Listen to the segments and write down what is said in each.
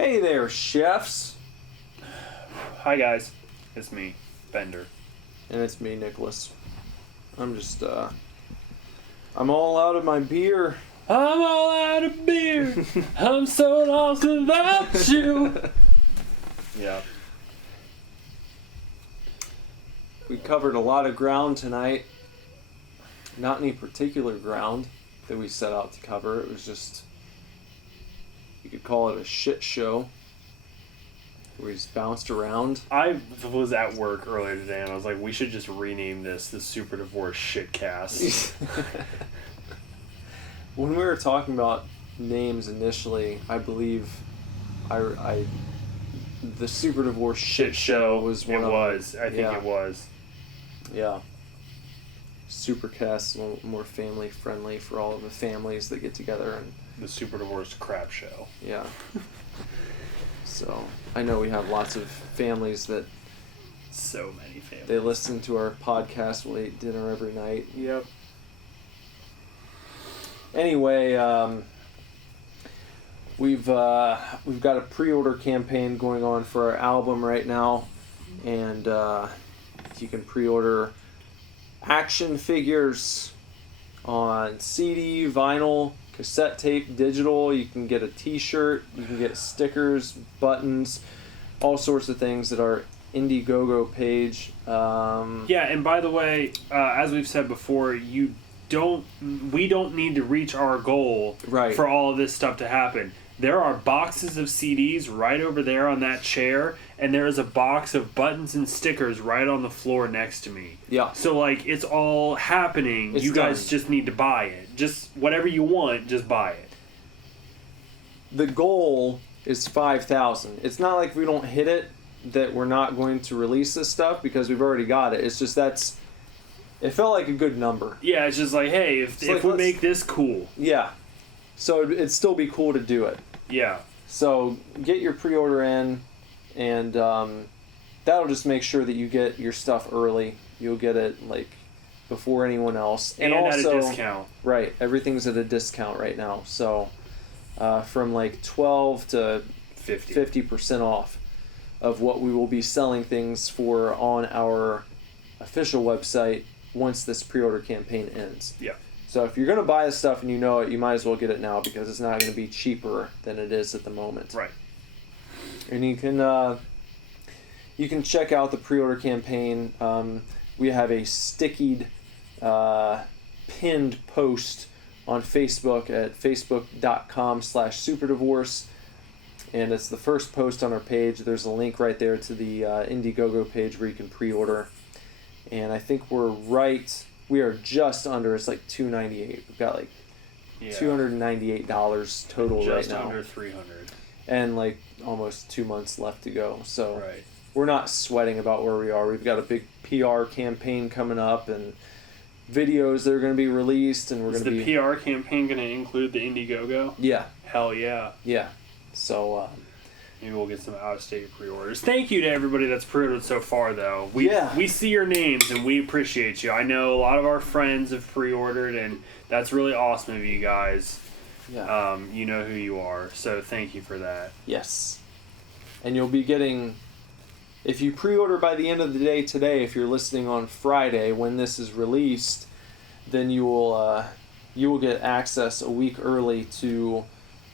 Hey there, chefs. Hi guys, it's me, Bender. And it's me, Nicholas. I'm just, I'm all out of my beer. I'm all out of beer. I'm so lost without you. Yeah. We covered a lot of ground tonight. Not any particular ground that we set out to cover. It was just, you could call it a shit show. We just bounced around. I was at work earlier today and I was like, we should just rename this the Super Divorce Shitcast. When we were talking about names initially, I believe the Super Divorce Shit Show was one of them. I think it was. Yeah. Supercast, a little more family friendly for all of the families that get together. And the Super Divorce Crap Show. Yeah. So, I know we have lots of families that... So many families. They listen to our podcast while they eat dinner every night. Yep. Anyway, we've got a pre-order campaign going on for our album right now, and you can pre-order action figures on CD, vinyl, cassette tape, digital. You can get a t-shirt, you can get stickers, buttons, all sorts of things at our Indiegogo page. Yeah, and by the way, as we've said before, we don't need to reach our goal for all of this stuff to happen. There are boxes of CDs right over there on that chair, and there is a box of buttons and stickers right on the floor next to me. Yeah. So, like, it's all happening. You guys just need to buy it. Just whatever you want, just buy it. The goal is 5,000. It's not like if we don't hit it that we're not going to release this stuff because we've already got it. It's just it felt like a good number. Yeah, it's just like, hey, if we make this cool. Yeah. So it'd still be cool to do it. Yeah. So get your pre-order in, and that'll just make sure that you get your stuff early. You'll get it, like, before anyone else. And also, at a discount. Right. Everything's at a discount right now. So from, like, 12 to 50% off of what we will be selling things for on our official website once this pre-order campaign ends. Yeah. So if you're going to buy the stuff and you know it, you might as well get it now because it's not going to be cheaper than it is at the moment. Right. And you can check out the pre-order campaign. We have a stickied, pinned post on Facebook at facebook.com/superdivorce. And it's the first post on our page. There's a link right there to the Indiegogo page where you can pre-order. And I think we are just under, it's like $298. We've got like $298 total right now. Just under $300. And like almost 2 months left to go. So right. We're not sweating about where we are. We've got a big PR campaign coming up and videos that are going to be released. And Is the PR campaign going to include the Indiegogo? Yeah. Hell yeah. Yeah. So maybe we'll get some out-of-state pre-orders. Thank you to everybody that's pre-ordered so far, though. We see your names, and we appreciate you. I know a lot of our friends have pre-ordered, and that's really awesome of you guys. Yeah. You know who you are, so thank you for that. Yes. And you'll be getting, if you pre-order by the end of the day today, if you're listening on Friday when this is released, then you will get access a week early to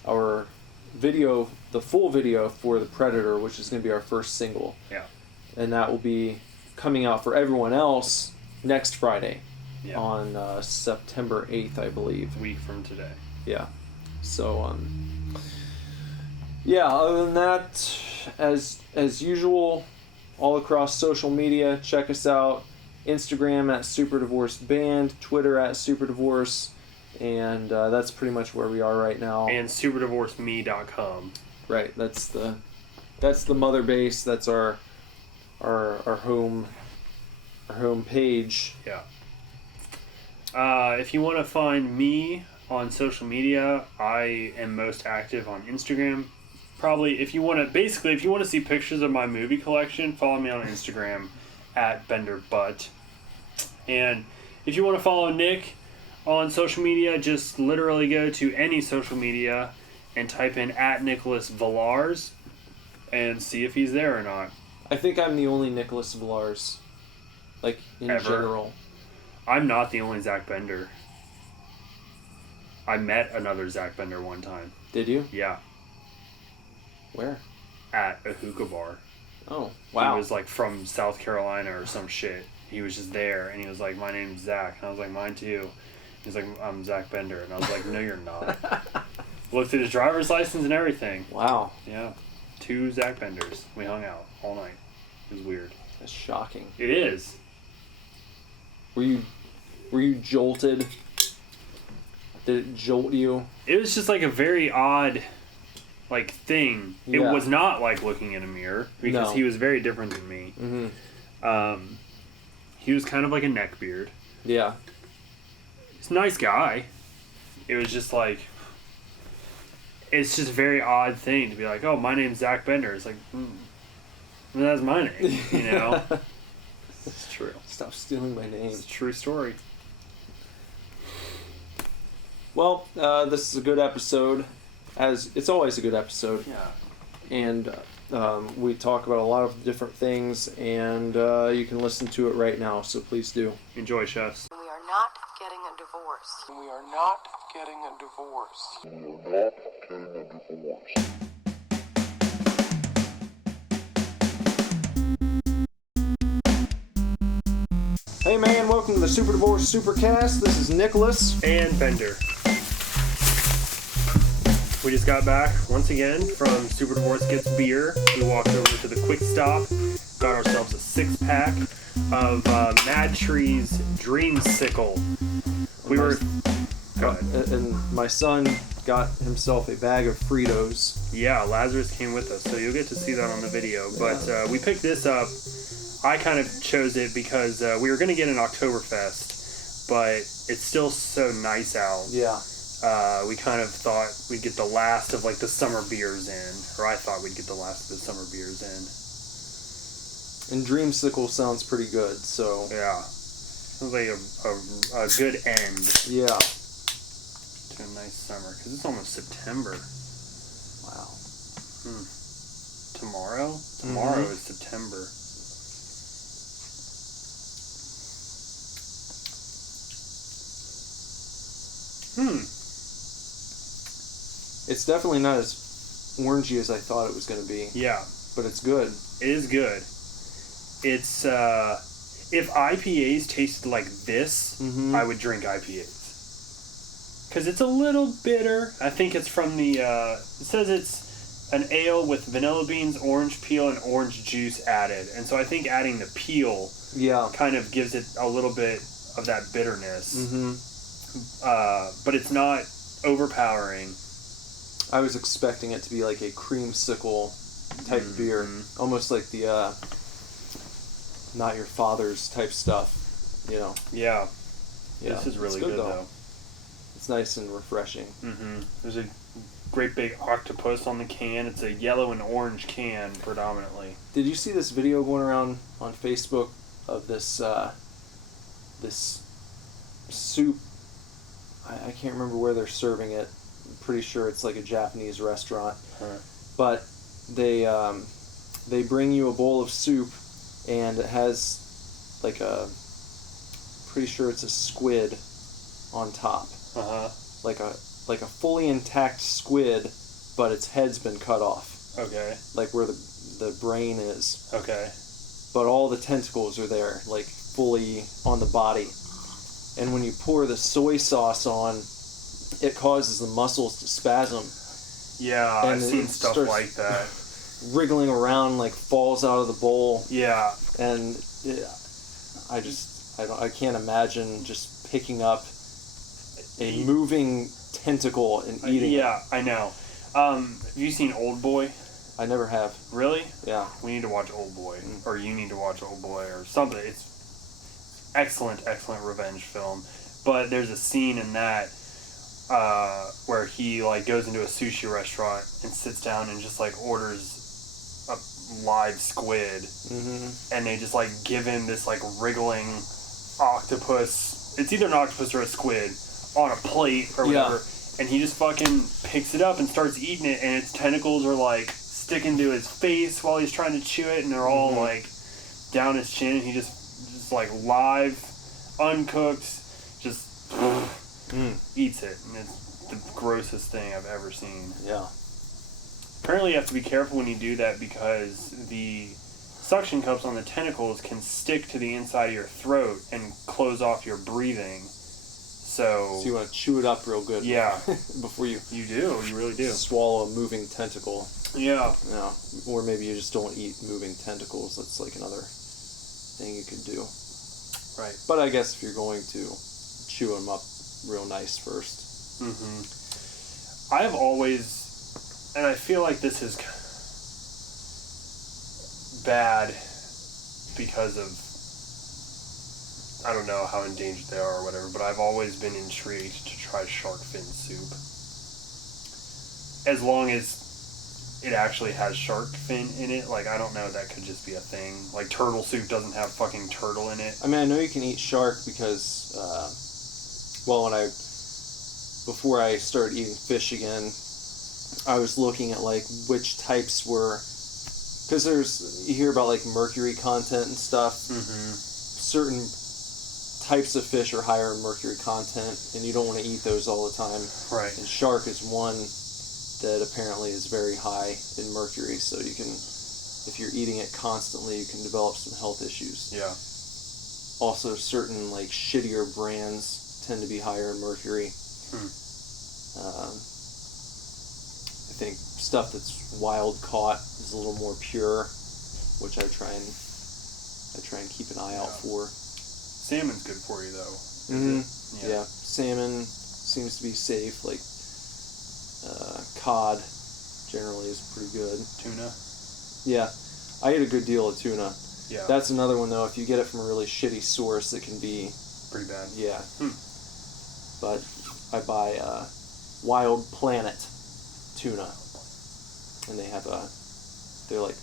our video, the full video for The Predator, which is going to be our first single. Yeah. And that will be coming out for everyone else next Friday on September 8th, I believe. A week from today. Yeah. So, other than that, as usual, all across social media, check us out. Instagram at SuperDivorceBand, Twitter at SuperDivorce. And that's pretty much where we are right now. And superdivorceme.com. Right, that's the mother base. That's our home page. Yeah. If you want to find me on social media, I am most active on Instagram. Probably if you want to see pictures of my movie collection, follow me on Instagram at BenderButt. And if you want to follow Nick on social media, just literally go to any social media and type in @NicholasVillars and see if he's there or not. I think I'm the only Nicholas Villars, like, in general. I'm not the only Zach Bender. I met another Zach Bender one time. Did you? Yeah. Where? At a hookah bar. Oh, wow. He was, like, from South Carolina or some shit. He was just there, and he was like, my name's Zach. And I was like, mine too. He's like, I'm Zach Bender. And I was like, no, you're not. Looked at his driver's license and everything. Wow. Yeah. 2 Zach Benders. We hung out all night. It was weird. That's shocking. It is. Were you jolted? Did it jolt you? It was just like a very odd, like, thing. It was not like looking in a mirror because he was very different than me. Mm-hmm. He was kind of like a neckbeard. Yeah. He's a nice guy. It was just like, it's just a very odd thing to be like, oh, my name's Zach Bender. It's like, that's my name, you know? It's true. Stop stealing my name. It's a true story. Well, this is a good episode, as it's always a good episode. Yeah. And we talk about a lot of different things, and you can listen to it right now, so please do. Enjoy, chefs. We are not getting a divorce. We are not getting a divorce. We are not getting a divorce. Hey man, welcome to the Super Divorce Supercast. This is Nicholas. And Bender. We just got back once again from Super Divorce Gets Beer. We walked over to the Quick Stop, got ourselves a 6-pack of Mad Tree's Dreamsicle. We were... Go ahead. And my son got himself a bag of Fritos. Yeah, Lazarus came with us, so you'll get to see that on the video. But we picked this up. I kind of chose it because we were going to get an Oktoberfest, but it's still so nice out. Yeah. We kind of thought we'd get the last of like the summer beers in, or I thought we'd get the last of the summer beers in. And Dreamsicle sounds pretty good, so... Yeah. Sounds like a good end. Yeah. To a nice summer, because it's almost September. Wow. Tomorrow? Tomorrow is September. It's definitely not as orangey as I thought it was going to be. Yeah. But it's good. It is good. It's, if IPAs tasted like this, I would drink IPAs. Because it's a little bitter. I think it's from the, it says it's an ale with vanilla beans, orange peel, and orange juice added. And so I think adding the peel kind of gives it a little bit of that bitterness. But it's not overpowering. I was expecting it to be like a creamsicle type beer. Almost like the Not Your Father's type stuff, you know. Yeah. This is really good though. It's nice and refreshing. There's a great big octopus on the can. It's a yellow and orange can predominantly. Did you see this video going around on Facebook of this this soup? I can't remember where they're serving it. I'm pretty sure it's like a Japanese restaurant. But they bring you a bowl of soup, and it has like pretty sure it's a squid on top. Like a fully intact squid, but its head's been cut off. Okay. Like where the brain is. Okay. But all the tentacles are there, like fully on the body. And when you pour the soy sauce on, it causes the muscles to spasm. Yeah, and I've seen stuff like that. Wriggling around, like falls out of the bowl. Yeah. And I can't imagine just picking up a moving tentacle and eating it. Yeah, I know. Have you seen Old Boy? I never have. Really? Yeah. We need to watch Old Boy. Or you need to watch Old Boy or something. It's excellent revenge film. But there's a scene in that where he like goes into a sushi restaurant and sits down and just like orders a live squid. And they just like give him this like wriggling octopus. It's either an octopus or a squid on a plate or whatever. and he just fucking picks it up and starts eating it, and its tentacles are like sticking to his face while he's trying to chew it, and they're all like down his chin, and he just like live, uncooked, just eats it, and it's the grossest thing I've ever seen. Yeah. Apparently you have to be careful when you do that because the suction cups on the tentacles can stick to the inside of your throat and close off your breathing. So you want to chew it up real good. Yeah. Before you really do. swallow a moving tentacle. Yeah. Yeah. Or maybe you just don't eat moving tentacles. That's like another thing you could do. Right. But I guess if you're going to chew them up real nice first. I've always, and I feel like this is bad because of, I don't know how endangered they are or whatever, but I've always been intrigued to try shark fin soup. As long as it actually has shark fin in it, like, I don't know, that could just be a thing. Like, turtle soup doesn't have fucking turtle in it. I mean, I know you can eat shark because, before I started eating fish again, I was looking at, like, which types were, because you hear about, like, mercury content and stuff. Certain types of fish are higher in mercury content, and you don't want to eat those all the time. Right. And shark is one that apparently is very high in mercury, so you can, if you're eating it constantly, you can develop some health issues. Yeah. Also, certain, like, shittier brands tend to be higher in mercury. I think stuff that's wild caught is a little more pure, which I try and keep an eye out for. Salmon's good for you, though. Yeah. Salmon seems to be safe. Like, cod generally is pretty good. Tuna. Yeah, I eat a good deal of tuna. Yeah. That's another one, though. If you get it from a really shitty source, it can be pretty bad. Yeah. But I buy Wild Planet tuna, and they're like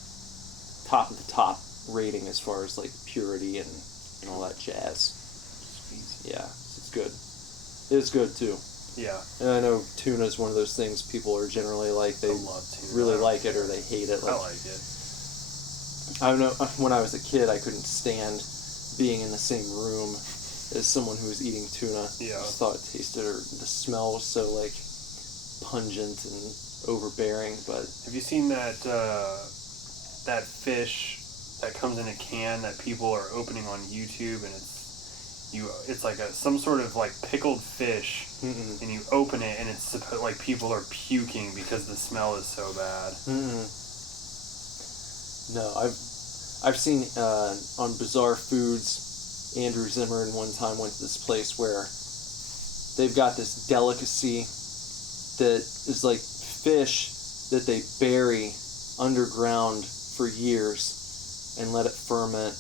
top of the top rating as far as like purity and all that jazz. Sweet. Yeah, it's good. It's good too. Yeah. And I know tuna is one of those things people are generally like, they love tuna. really like it or they hate it. Like, I like it. I don't know, when I was a kid, I couldn't stand being in the same room as someone who was eating tuna. Yeah. I just thought it tasted, or the smell was so like pungent and overbearing. But have you seen that that fish that comes in a can that people are opening on YouTube, and it's like some sort of like pickled fish, and you open it and it's like people are puking because the smell is so bad. No, I've seen on Bizarre Foods, Andrew Zimmern one time went to this place where they've got this delicacy that is like fish that they bury underground for years and let it ferment,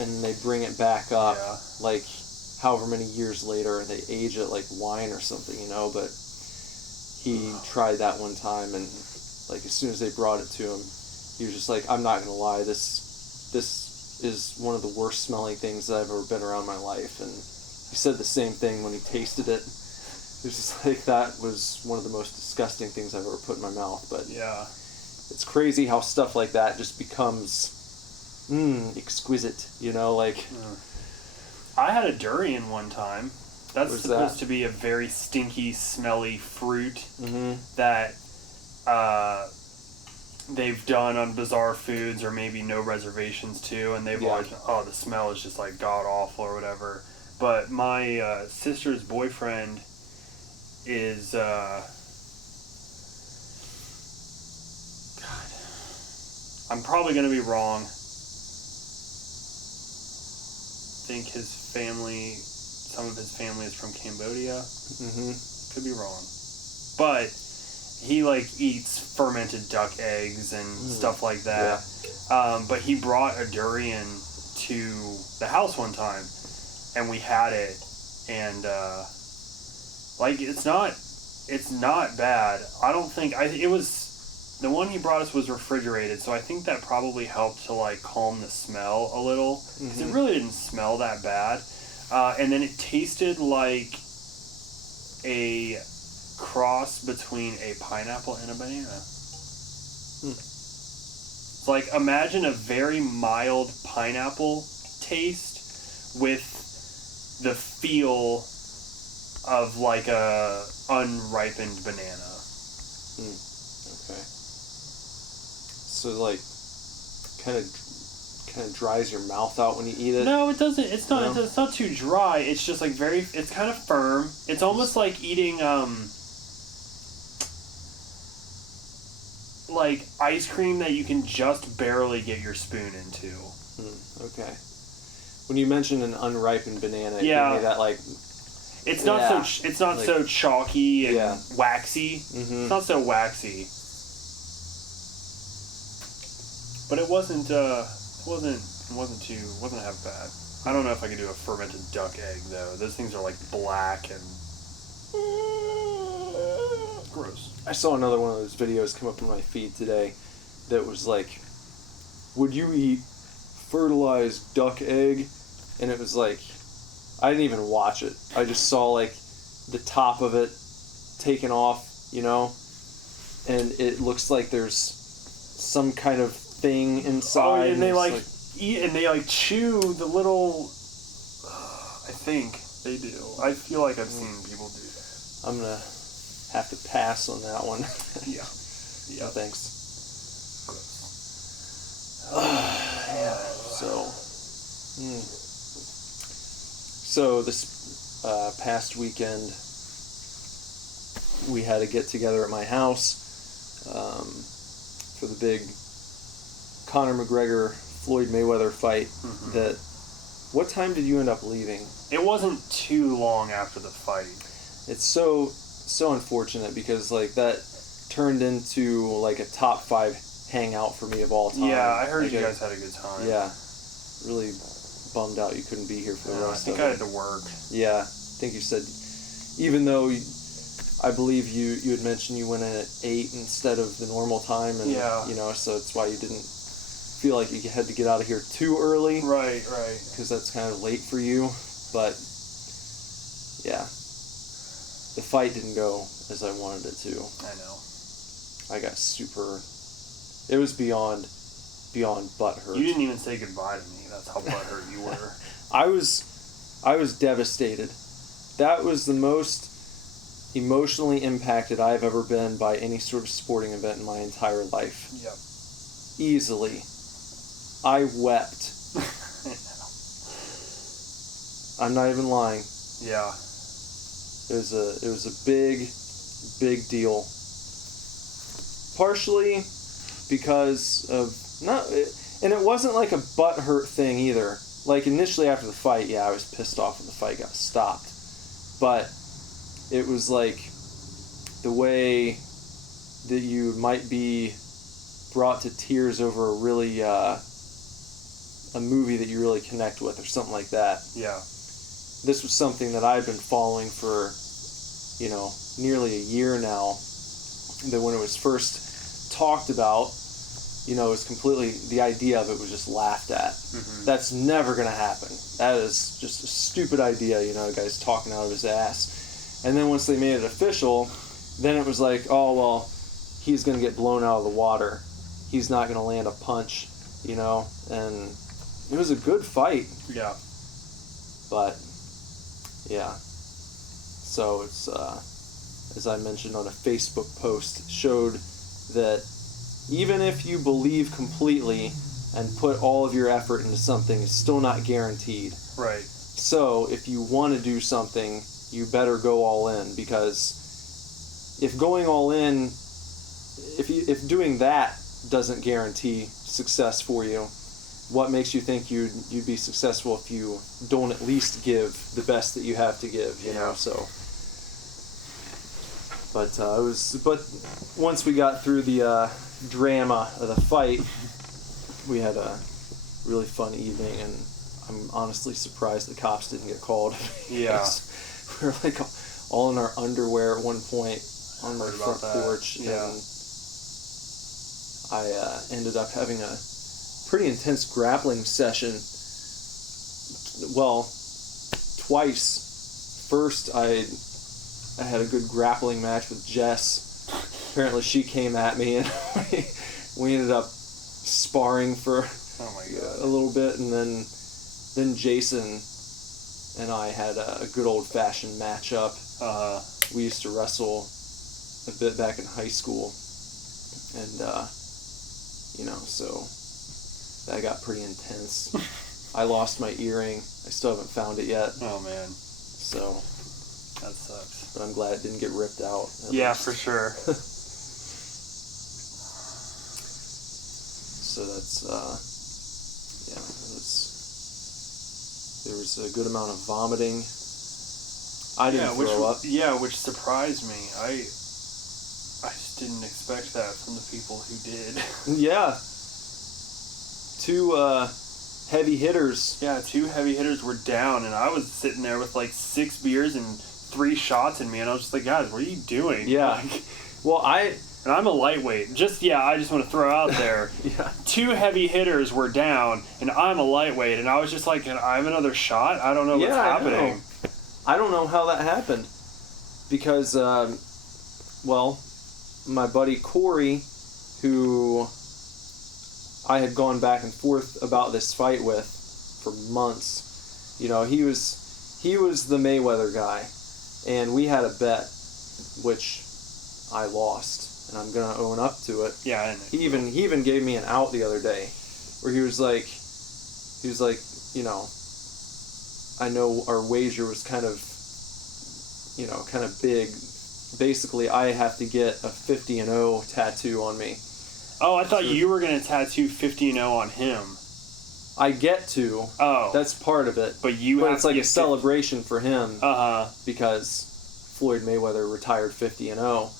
and they bring it back up like however many years later, and they age it like wine or something, you know. But he tried that one time, and like as soon as they brought it to him, he was just like, I'm not gonna lie, this is one of the worst smelling things that I've ever been around in my life. And he said the same thing when he tasted it. It was just like, that was one of the most disgusting things I've ever put in my mouth. But yeah, it's crazy how stuff like that just becomes exquisite, you know, like... I had a durian one time. That's What's supposed that? to be a very stinky, smelly fruit that they've done on Bizarre Foods or maybe No Reservations too, and they've always, the smell is just like god awful or whatever. But my sister's boyfriend is I'm probably gonna be wrong. I think his family, some of his family is from Cambodia. Could be wrong, but he like eats fermented duck eggs and stuff like that. But he brought a durian to the house one time, and we had it, and like it's not bad. I don't think it was. The one he brought us was refrigerated, so I think that probably helped to like calm the smell a little, because it really didn't smell that bad. And then it tasted like a cross between a pineapple and a banana. Hmm. It's like, imagine a very mild pineapple taste with the feel of like a unripened banana. Okay. So like, kind of dries your mouth out when you eat it. No, it doesn't. It's not. No? It's not too dry. It's just like very. It's kind of firm. It's almost like eating like ice cream that you can just barely get your spoon into. Okay. When you mentioned an unripened banana, it Yeah. gave me that like. It's not Yeah. It's not Like- so chalky and Yeah. waxy. Mm-hmm. It's not so waxy. But it wasn't. Wasn't half bad. I don't know if I could do a fermented duck egg though. Those things are like black and gross. I saw another one of those videos come up in my feed today that was like, would you eat fertilized duck egg? And it was like, I didn't even watch it. I just saw like the top of it taken off, you know? And it looks like there's some kind of thing inside. Oh, and they it's like eat and they like chew the little. I think they do. I feel like I've seen people do that. I'm gonna have to pass on that one. Yeah. Yeah. Yeah. Thanks. So this past weekend, we had a get together at my house for the big Conor McGregor Floyd Mayweather fight. Mm-hmm. That. What time did you end up leaving? It wasn't too long after the fight. It's so unfortunate because like that turned into like a top 5 hangout for me of all time. Yeah, I heard Like, you guys had a good time. Yeah, really bummed out you couldn't be here for the I rest think of I it. had to work. Yeah, I think you said, even though I believe you had mentioned you went in at 8 instead of the normal time, and Yeah. you know, so that's why you didn't feel like you had to get out of here too early. Right. Because that's kind of late for you, but yeah, the fight didn't go as I wanted it to. I know. I got super. It was beyond butthurt. You didn't even say goodbye to me. That's how butthurt you were. I was devastated. That was the most emotionally impacted I've ever been by any sort of sporting event in my entire life. Yep. Easily. I wept. I'm not even lying. Yeah. It was a big deal. Partially because of and it wasn't like a butthurt thing either. Like initially after the fight, yeah, I was pissed off when the fight got stopped. But it was like the way that you might be brought to tears over a really a movie that you really connect with or something like that. Yeah. This was something that I've been following for, you know, nearly a year now. That when it was first talked about, you know, it was completely, the idea of it was just laughed at. Mm-hmm. That's never going to happen. That is just a stupid idea, you know, the guy's talking out of his ass. And then once they made it official, then it was like, oh, well, he's going to get blown out of the water. He's not going to land a punch, you know, and it was a good fight. Yeah. But, yeah. So it's, as I mentioned on a Facebook post, showed that even if you believe completely and put all of your effort into something, it's still not guaranteed. Right. So if you want to do something, you better go all in, because if going all in, if doing that doesn't guarantee success for you, what makes you think you'd be successful if you don't at least give the best that you have to give, you know? So, but once we got through the drama of the fight, we had a really fun evening, and I'm honestly surprised the cops didn't get called. Yeah. We were like all in our underwear at one point on my front porch, Yeah. and I ended up having a pretty intense grappling session. Well, twice. First, I I had a good grappling match with Jess. Apparently she came at me, and we ended up sparring for Oh my god. a little bit, and then Jason and I had a good old-fashioned matchup. We used to wrestle a bit back in high school, and so that got pretty intense. I lost my earring. I still haven't found it yet. Oh man. So That sucks. but I'm glad it didn't get ripped out. Yeah, least. for sure. So that's there was a good amount of vomiting. I didn't throw up. Yeah, which surprised me. I just didn't expect that from the people who did. Yeah. 2 heavy hitters. Yeah, 2 heavy hitters were down, and I was sitting there with like 6 beers and 3 shots in me, and I was just like, guys, what are you doing? Yeah. Like, Well, and I'm a lightweight. I just want to throw out there. Yeah. 2 heavy hitters were down, and I'm a lightweight, and I was just like, I have another shot? I don't know what's happening. I don't know how that happened. Because, my buddy Corey, who I had gone back and forth about this fight with for months, he was the Mayweather guy, and we had a bet, which I lost. And I'm gonna own up to it. Yeah, I know. He even gave me an out the other day, where he was like, I know our wager was kind of big. Basically, I have to get a 50-0 tattoo on me. Oh, I thought you were gonna tattoo 50-0 on him. I get to. Oh, That's part of it. but it's like a celebration for him. Uh-huh. Because Floyd Mayweather retired 50-0.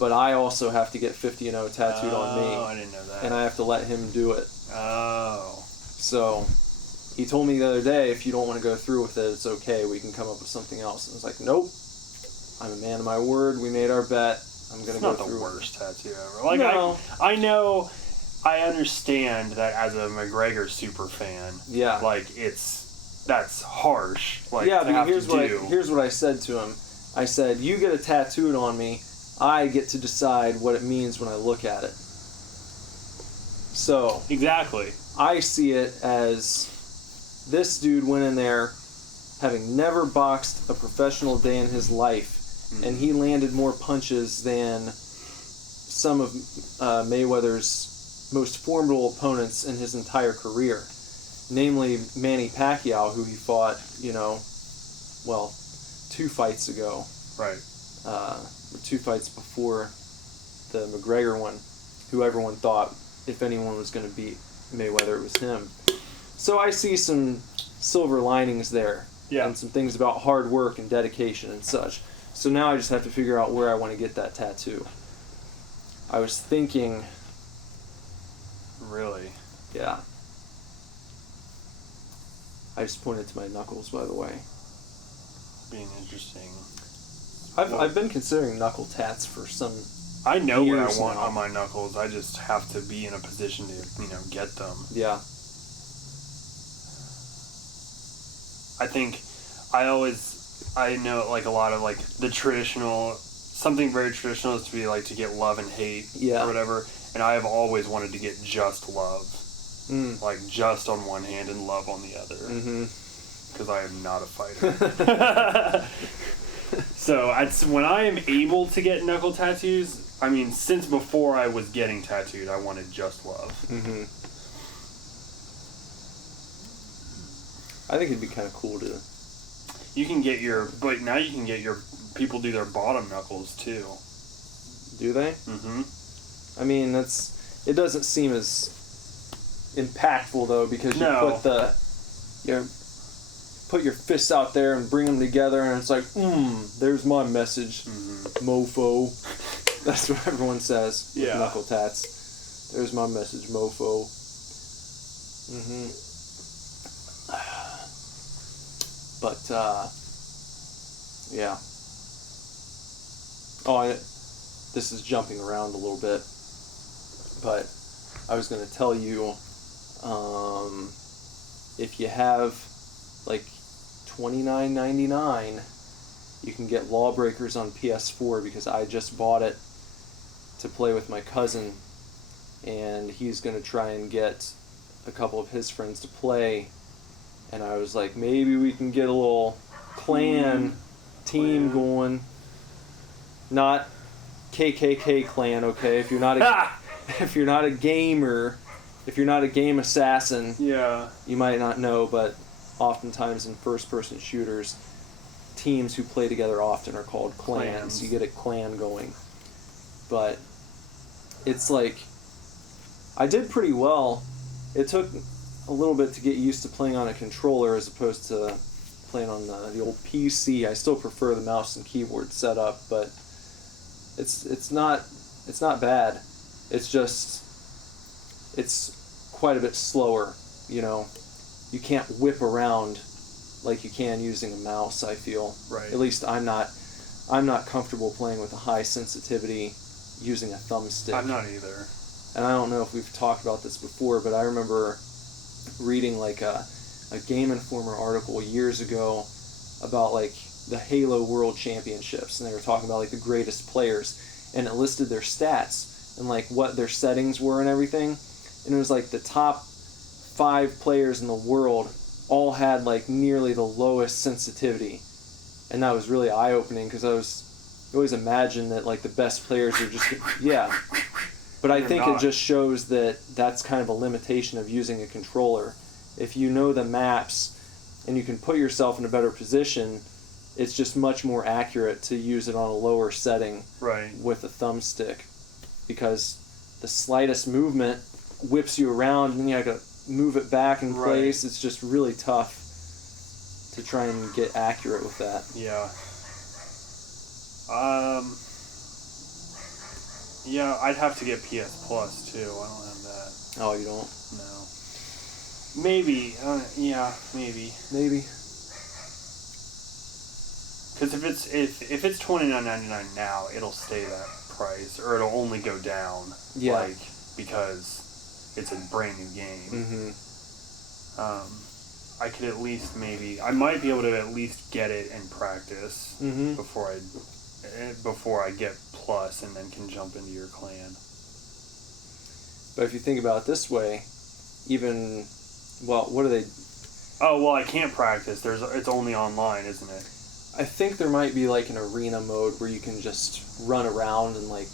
But I also have to get 50-0 tattooed on me. Oh, I didn't know that. And I have to let him do it. Oh. So he told me the other day, if you don't want to go through with it, it's okay. We can come up with something else. And I was like, nope. I'm a man of my word. We made our bet. I'm going to go through. It's not the worst tattoo ever. Like, No. I understand that as a McGregor super fan. Yeah. Like, that's harsh. Like, yeah, to but have here's to here's what I said to him. I said, you get it tattooed on me. I get to decide what it means when I look at it. So Exactly. I see it as this dude went in there having never boxed a professional day in his life, and he landed more punches than some of Mayweather's most formidable opponents in his entire career, namely Manny Pacquiao, who he fought, 2 fights ago. Right. 2 fights before the McGregor one, who everyone thought, if anyone was going to beat Mayweather, it was him. So I see some silver linings there. Yeah. And some things about hard work and dedication and such. So now I just have to figure out where I want to get that tattoo. I was thinking... Really? Yeah. I just pointed to my knuckles, by the way. Being interesting. I've been considering knuckle tats for some I know what I years want now. on my knuckles. I just have to be in a position to, get them. Yeah. I think I know like a lot of like the traditional, something very traditional is to be like to get love and hate Yeah. or whatever. And I have always wanted to get just love. Like just on one hand and love on the other. Mm-hmm. Because I am not a fighter. So when I am able to get knuckle tattoos, since before I was getting tattooed, I wanted just love. Mm-hmm. I think it'd be kind of cool to... You can get but now you can get people do their bottom knuckles too. Do they? Mm-hmm. It doesn't seem as impactful though, because you put your fists out there and bring them together, and it's like, there's my message, mofo. That's what everyone says with knuckle tats. There's my message, mofo. Mm-hmm. But, yeah. This is jumping around a little bit, but I was going to tell you, if you have like $29.99, You can get Lawbreakers on PS4 because I just bought it to play with my cousin, and he's going to try and get a couple of his friends to play. And I was like, maybe we can get a little clan team going. Not KKK clan, okay? If you're not a gamer, if you're not a game assassin, you might not know, but oftentimes in first-person shooters, teams who play together often are called clans. You get a clan going. But it's like, I did pretty well. It took a little bit to get used to playing on a controller as opposed to playing on the old PC. I still prefer the mouse and keyboard setup, but it's not bad. It's just, it's quite a bit slower, you know. You can't whip around like you can using a mouse, I feel. Right. At least I'm not comfortable playing with a high sensitivity using a thumbstick. I'm not either. And I don't know if we've talked about this before, but I remember reading like a Game Informer article years ago about like the Halo World Championships, and they were talking about like the greatest players, and it listed their stats and like what their settings were and everything, and it was like the top 5 players in the world all had like nearly the lowest sensitivity, and that was really eye-opening because I always imagined that like the best players are just but I think it just shows that that's kind of a limitation of using a controller. If you know the maps and you can put yourself in a better position, it's just much more accurate to use it on a lower setting with a thumbstick, because the slightest movement whips you around and then you have to move it back in place. It's just really tough to try and get accurate with that. Yeah, I'd have to get PS Plus too. I don't have that. Oh, you don't? No. Maybe. Maybe. Maybe. Because if it's $29.99 now, it'll stay that price, or it'll only go down. Yeah. Like, because it's a brand new game. I could at least I might be able to at least get it and practice before I get Plus and then can jump into your clan. But if you think about it this way, even, well, what are they? Oh, well, I can't practice. It's only online, isn't it? I think there might be like an arena mode where you can just run around and like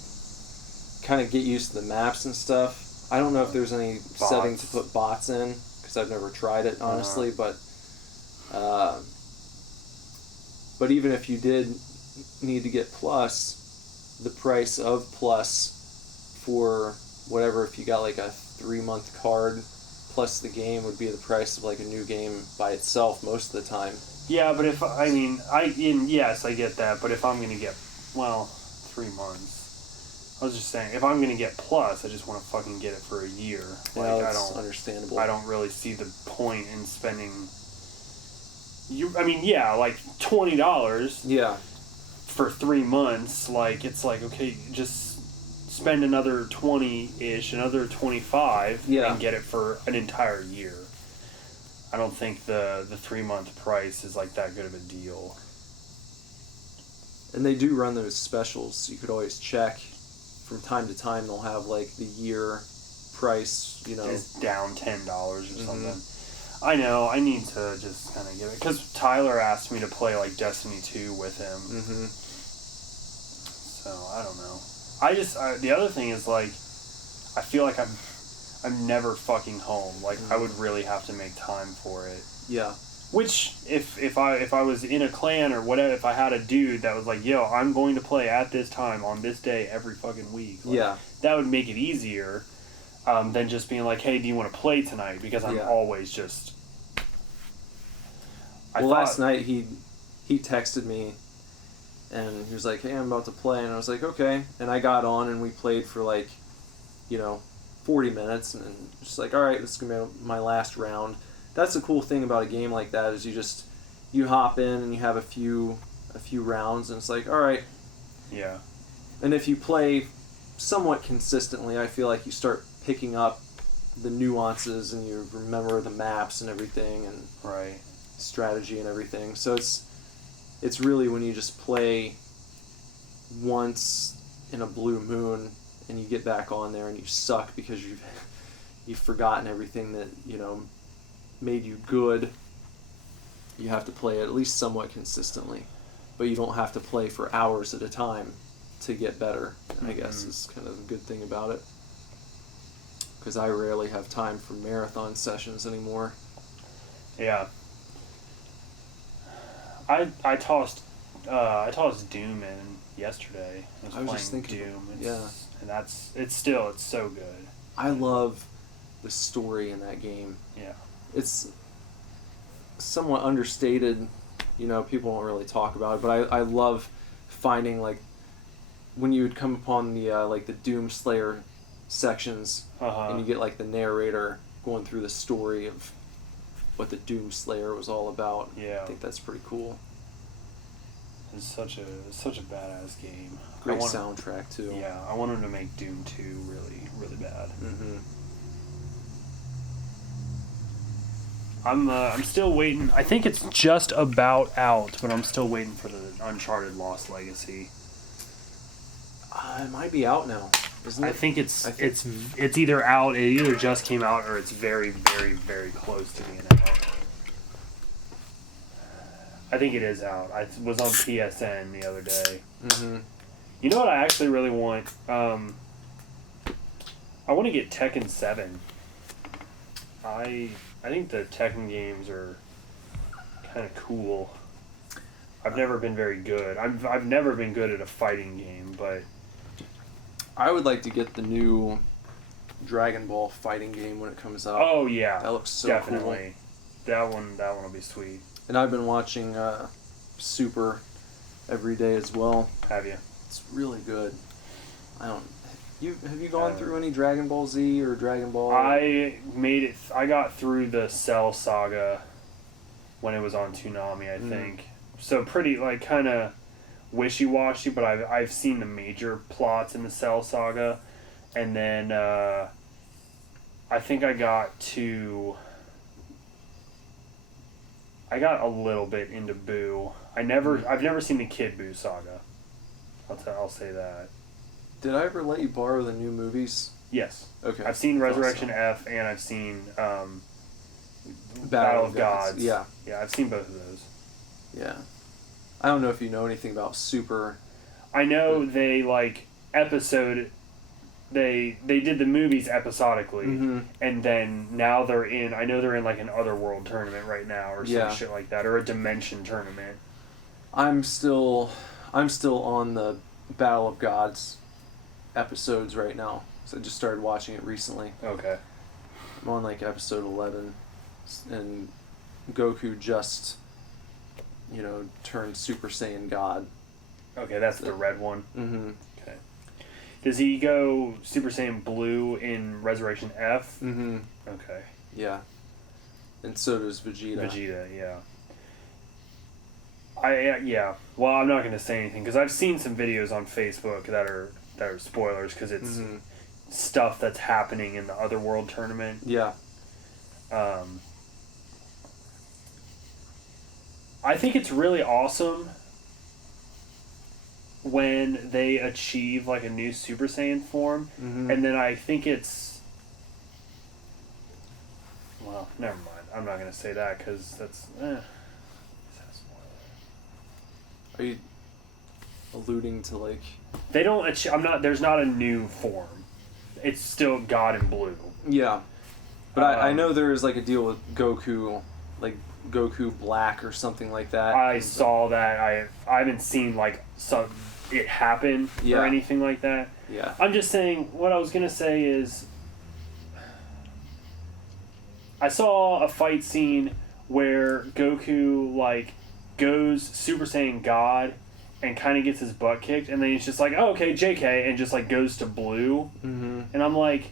kind of get used to the maps and stuff. I don't know if there's any setting to put bots in, because I've never tried it, honestly, but even if you did need to get Plus, the price of Plus for whatever, if you got like a 3-month card plus the game, would be the price of like a new game by itself most of the time. Yeah, but yes, I get that, but if I'm going to get, 3 months, I was just saying, if I'm going to get Plus, I just want to fucking get it for a year. Well, that's understandable. I don't really see the point in spending, like $20. Yeah. For 3 months, like, it's like, okay, just spend another 20-ish, another 25, and get it for an entire year. I don't think the 3-month price is like that good of a deal. And they do run those specials. You could always check from time to time. They'll have like the year price, is down $10 or something. I know. I need to just kind of give it, because Tyler asked me to play like Destiny 2 with him. So I don't know. The other thing is, like, I feel like I'm never fucking home. Like, I would really have to make time for it. Yeah. Which, if I was in a clan or whatever, if I had a dude that was like, yo, I'm going to play at this time on this day every fucking week. Like, that would make it easier than just being like, hey, do you want to play tonight? Because I'm always just... last night he texted me and he was like, hey, I'm about to play, and I was like, okay, and I got on and we played for like 40 minutes, and just like, all right, this is gonna be my last round. That's the cool thing about a game like that, is you hop in and you have a few rounds, and it's like, all right. Yeah. And if you play somewhat consistently, I feel like you start picking up the nuances and you remember the maps and everything, and strategy and everything. So it's really when you just play once in a blue moon and you get back on there and you suck because you've forgotten everything that, made you good. You have to play it at least somewhat consistently, but you don't have to play for hours at a time to get better, I guess is kind of a good thing about it. Because I rarely have time for marathon sessions anymore. Yeah. I tossed Doom in yesterday. I was just thinking Doom. Yeah. And it's so good. I love the story in that game. Yeah. It's somewhat understated, people don't really talk about it, but I love finding, like, when you would come upon the the Doom Slayer sections, and you get, like, the narrator going through the story of what the Doom Slayer was all about. Yeah. I think that's pretty cool. It's such a badass game. Great soundtrack too. Yeah, I want him to make Doom 2 really, really bad. Mm-hmm. I'm still waiting. I think it's just about out, but I'm still waiting for the Uncharted Lost Legacy. It might be out now, isn't it? I think it's either out. It either just came out or it's very, very, very close to being out. I think it is out. I was on PSN the other day. Mm-hmm. You know what I actually really want? I want to get Tekken 7. I think the Tekken games are kind of cool. I've never been very good. I've never been good at a fighting game, but I would like to get the new Dragon Ball fighting game when it comes out. oh yeah, That looks so definitely. That one will be sweet. And I've been watching Super every day as well. Have you? It's really good. Have you gone through any Dragon Ball Z or Dragon Ball? I got through the Cell saga when it was on Toonami, I think. So pretty, like, kind of wishy-washy, but I've seen the major plots in the Cell saga. And then I think I got a little bit into Boo. I've never seen the Kid Buu saga. I'll say that. Did I ever let you borrow the new movies? Yes. Okay. I've seen Resurrection F and I've seen Battle of Gods. Yeah. Yeah, I've seen both of those. Yeah. I don't know if you know anything about Super. I know they did the movies episodically, and then now they're in like an Otherworld tournament right now or some shit like that, or a Dimension tournament. I'm still on the Battle of Gods episodes right now. So I just started watching it recently. Okay. I'm on like episode 11, and Goku just, turned Super Saiyan God. Okay, that's the red one. Mm-hmm. Okay. Does he go Super Saiyan Blue in Resurrection F? Mm-hmm. Okay. Yeah. And so does Vegeta. Vegeta, yeah. Yeah. Well, I'm not going to say anything because I've seen some videos on Facebook that are spoilers because it's stuff that's happening in the Otherworld tournament. Yeah. I think it's really awesome when they achieve like a new Super Saiyan form, and then I think it's... Well, never mind. I'm not going to say that because that's... Are you alluding to like... They don't achieve... There's not a new form. It's still God in Blue. Yeah. But I know there is like a deal with Goku, like Goku Black or something like that. I saw that. I haven't seen like it happen or anything like that. Yeah. I'm just saying, what I was going to say is, I saw a fight scene where Goku like goes Super Saiyan God and kind of gets his butt kicked, and then he's just like, oh, okay, JK, and just like goes to blue. And I'm like,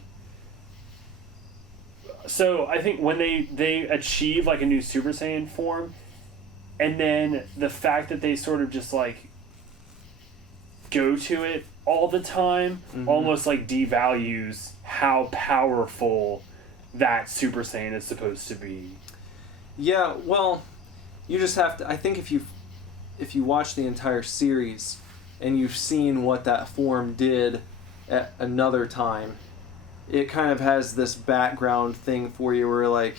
so I think when they achieve like a new Super Saiyan form, and then the fact that they sort of just like go to it all the time almost like devalues how powerful that Super Saiyan is supposed to be. Yeah, well, you just have to... I think if you if you watch the entire series and you've seen what that form did at another time, it kind of has this background thing for you where, like,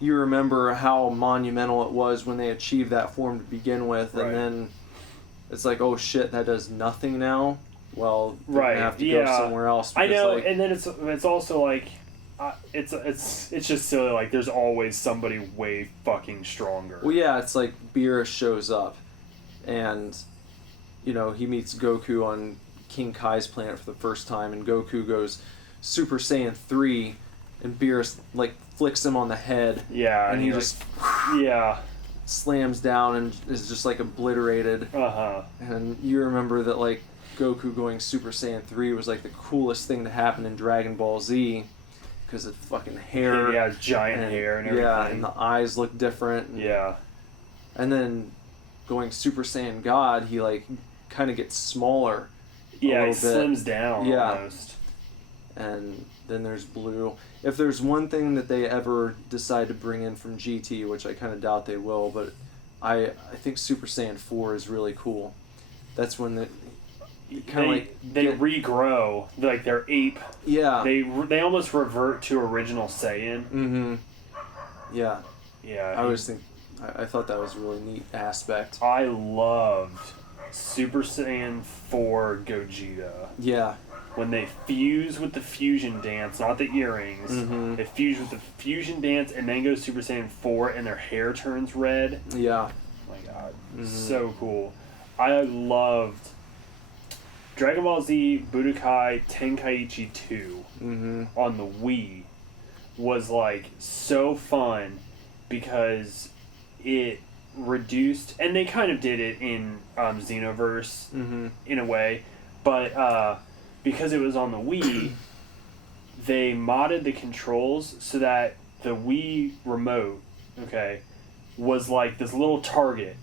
you remember how monumental it was when they achieved that form to begin with, Right. and then it's like, oh shit, that does nothing now? Well, they're Right, gonna have to yeah. go somewhere else. I because, know, like, and then it's also like, it's just silly. Like, there's always somebody way fucking stronger. well, yeah, it's like Beerus shows up, and, you know, he meets Goku on King Kai's planet for the first time, and Goku goes Super Saiyan 3, and Beerus, like, flicks him on the head. Yeah, and he like, just yeah, slams down and is just, like, obliterated. uh-huh. And you remember that, like, Goku going Super Saiyan 3 was, like, the coolest thing to happen in Dragon Ball Z, because of fucking hair. Yeah, giant hair and everything. Yeah, and the eyes look different. Yeah. And then going Super Saiyan God, he, like, kind of gets smaller. Yeah, he little bit. slims down almost. And then there's Blue. If there's one thing that they ever decide to bring in from GT, which I kind of doubt they will, but I think Super Saiyan 4 is really cool. That's when They regrow, like their ape. Yeah. They almost revert to original Saiyan. Mm-hmm. Yeah. Yeah. I thought that was a really neat aspect. I loved Super Saiyan 4 Gogeta. Yeah. When they fuse with the fusion dance, not the earrings, they fuse with the fusion dance and then go Super Saiyan 4 and their hair turns red. Yeah. Oh my god. So cool. I loved Dragon Ball Z Budokai Tenkaichi 2 on the Wii was like so fun because it reduced, and they kind of did it in Xenoverse in a way, but because it was on the Wii, they modded the controls so that the Wii remote, was like this little target.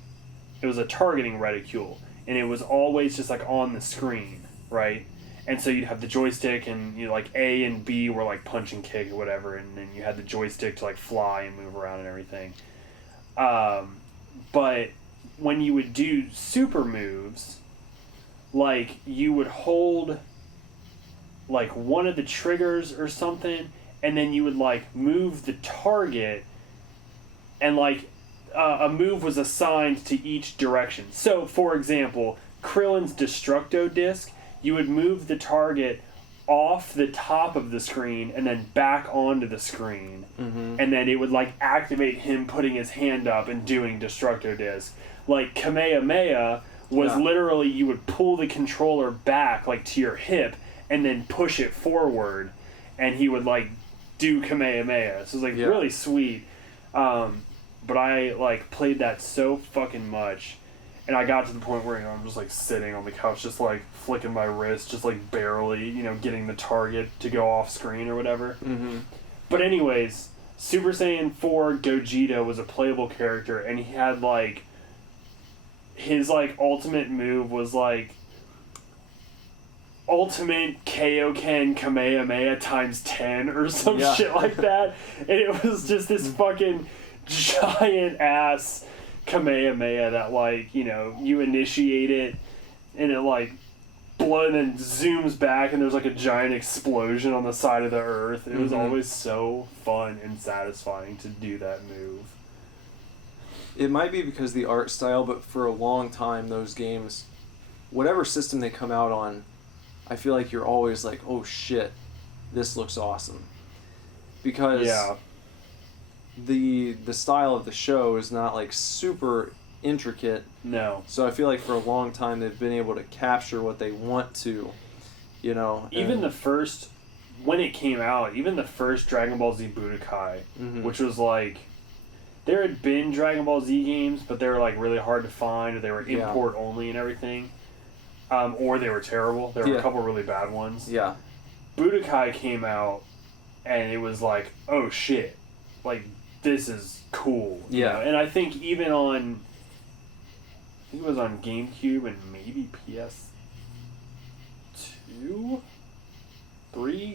It was a targeting reticule, and it was always just like on the screen, right? And so you'd have the joystick, and you know, like A and B were like punch and kick or whatever, and then you had the joystick to like fly and move around and everything. But when you would do super moves, like you would hold like one of the triggers or something, and then you would like move the target, and like a move was assigned to each direction. So, for example, Krillin's Destructo Disc, you would move the target off the top of the screen and then back onto the screen, and then it would like activate him putting his hand up and doing Destructo Disc. Like Kamehameha was literally, you would pull the controller back like to your hip and then push it forward, and he would like do Kamehameha. So it was like really sweet. But I like played that so fucking much, and I got to the point where, you know, I'm just like sitting on the couch, just like flicking my wrist, just like barely, you know, getting the target to go off screen or whatever. But anyways, Super Saiyan 4 Gogeta was a playable character, and he had like his like ultimate move was like ultimate Kaioken Kamehameha times 10 or some shit like that, and it was just this fucking giant ass Kamehameha that, like, you know, you initiate it and it like blood and then zooms back and there's like a giant explosion on the side of the earth. It was always so fun and satisfying to do that move. It might be because of the art style, but for a long time those games, whatever system they come out on, I feel like you're always like, oh shit, this looks awesome. Because the style of the show is not like super intricate. No. So I feel like for a long time they've been able to capture what they want to, you know. Even the first, when it came out, even the first Dragon Ball Z Budokai, which was like, there had been Dragon Ball Z games, but they were like really hard to find, or they were import only and everything. Or they were terrible. There were a couple really bad ones. Yeah. Budokai came out, and it was like, oh shit, like, this is cool. You know? And I think even on, I think it was on GameCube and maybe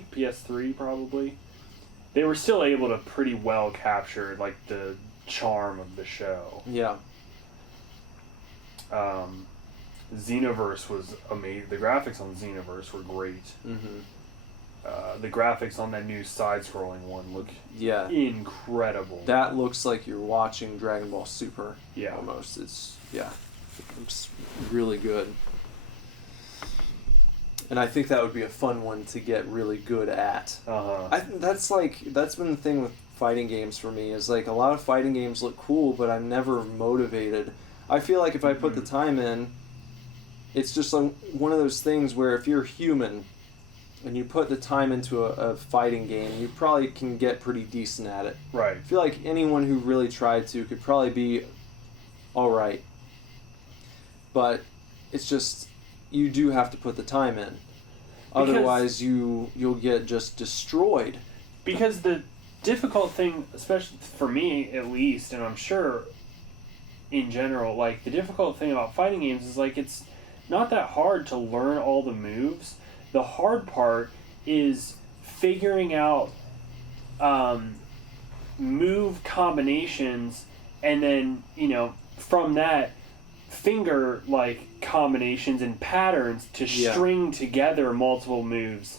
PS3 probably, they were still able to pretty well capture like the charm of the show. Yeah. Xenoverse was amazing. The graphics on Xenoverse were great. Mm-hmm. The graphics on that new side-scrolling one look incredible. That looks like you're watching Dragon Ball Super. Yeah. Almost. It's really good. And I think that would be a fun one to get really good at. That's been the thing with fighting games for me, is like a lot of fighting games look cool, but I'm never motivated. I feel like if I put the time in, it's just like one of those things where if you're human and you put the time into a fighting game, you probably can get pretty decent at it. Right. I feel like anyone who really tried to could probably be alright. But it's just, you do have to put the time in. Otherwise, you'll get just destroyed. Because the difficult thing, especially for me at least, and I'm sure in general, like, the difficult thing about fighting games is, like, it's not that hard to learn all the moves. The hard part is figuring out move combinations, and then, from that, finger, like, combinations and patterns to string together multiple moves.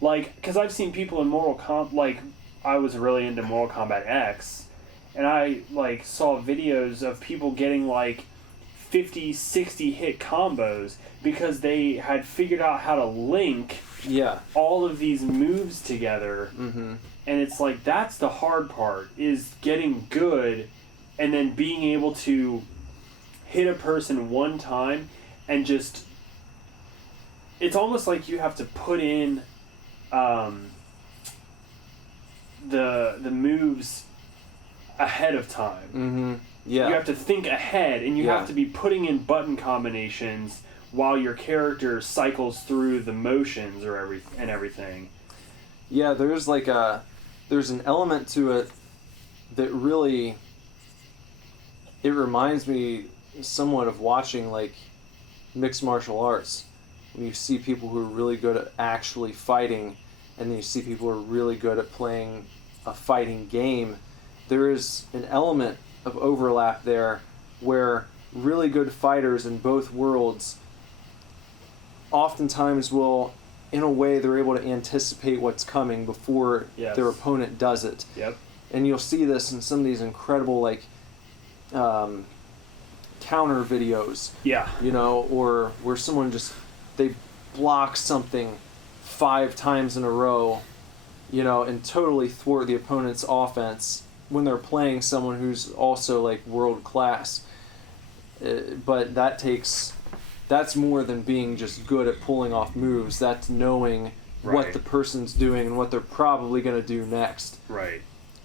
Like, because I've seen people in Mortal Kombat, like, I was really into Mortal Kombat X, and I, like, saw videos of people getting, like, 50, 60 hit combos because they had figured out how to link all of these moves together. Mm-hmm. And it's like, that's the hard part, is getting good and then being able to hit a person one time and just... It's almost like you have to put in the moves ahead of time. Mm-hmm. Yeah. You have to think ahead, and you have to be putting in button combinations while your character cycles through the motions and everything. Yeah, there's an element to it that really, it reminds me somewhat of watching, like, mixed martial arts. When you see people who are really good at actually fighting, and then you see people who are really good at playing a fighting game, there is an element of overlap there where really good fighters in both worlds oftentimes will, in a way, they're able to anticipate what's coming before their opponent does it. Yep. And you'll see this in some of these incredible, like, counter videos. Yeah. Or where someone they block something 5 times in a row, and totally thwart the opponent's offense when they're playing someone who's also, like, world class. But that's more than being just good at pulling off moves. That's knowing what the person's doing and what they're probably going to do next. Right.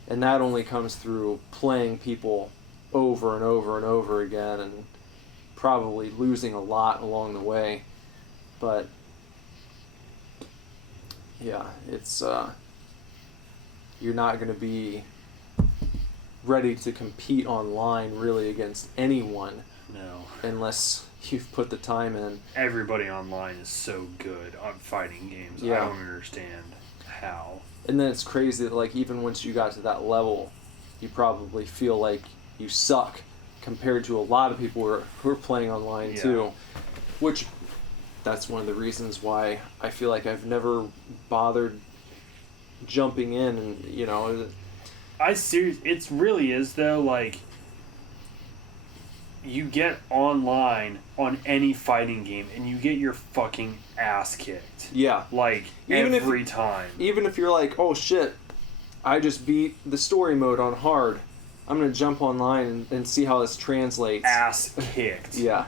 And that only comes through playing people over and over and over again, and probably losing a lot along the way. But yeah, it's you're not going to be ready to compete online really against anyone. No. Unless you've put the time in. Everybody online is so good on fighting games. Yeah. I don't understand how. And then it's crazy that, like, even once you got to that level, you probably feel like you suck compared to a lot of people who are playing online too. Which, that's one of the reasons why I feel like I've never bothered jumping in and, it really is, though, like, you get online on any fighting game and you get your fucking ass kicked. Yeah. Like, every time. Even if you're like, oh shit, I just beat the story mode on hard, I'm going to jump online and see how this translates. Ass kicked. Yeah.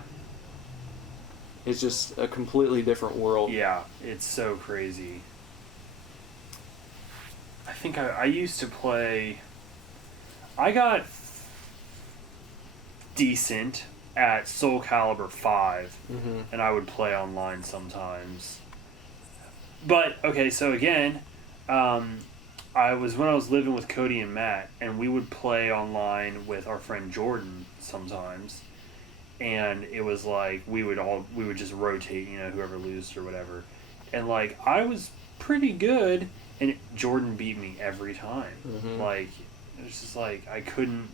It's just a completely different world. Yeah, it's so crazy. I think I used to play... I got decent at Soul Calibur 5, and I would play online sometimes. But, okay, so again, when I was living with Cody and Matt, and we would play online with our friend Jordan sometimes, and it was like, we would just rotate, whoever loses or whatever. And, like, I was pretty good, and Jordan beat me every time. Like, it was just like, I couldn't,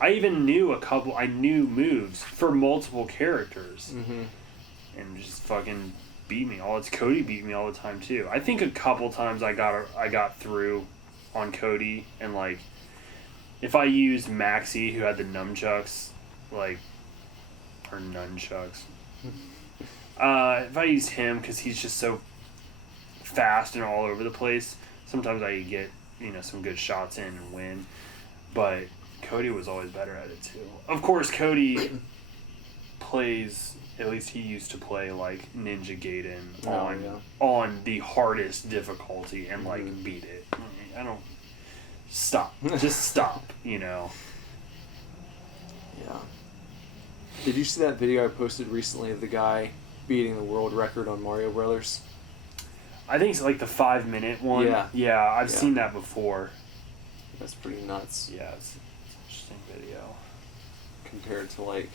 I even knew I knew moves for multiple characters. Mm-hmm. And just fucking beat me. Cody beat me all the time too. I think a couple times I got through on Cody, and like if I used Maxie, who had the nunchucks, like, or nunchucks. If I used him, because he's just so fast and all over the place, sometimes I get, some good shots in and win. But Cody was always better at it too. Of course, Cody plays, at least he used to play, like, Ninja Gaiden on the hardest difficulty and, like, beat it. I don't... Stop. Just stop, Yeah. Did you see that video I posted recently of the guy beating the world record on Mario Brothers? I think it's like the 5-minute one. Yeah. Yeah, I've seen that before. That's pretty nuts. Yeah, it's an interesting video. Compared to, like,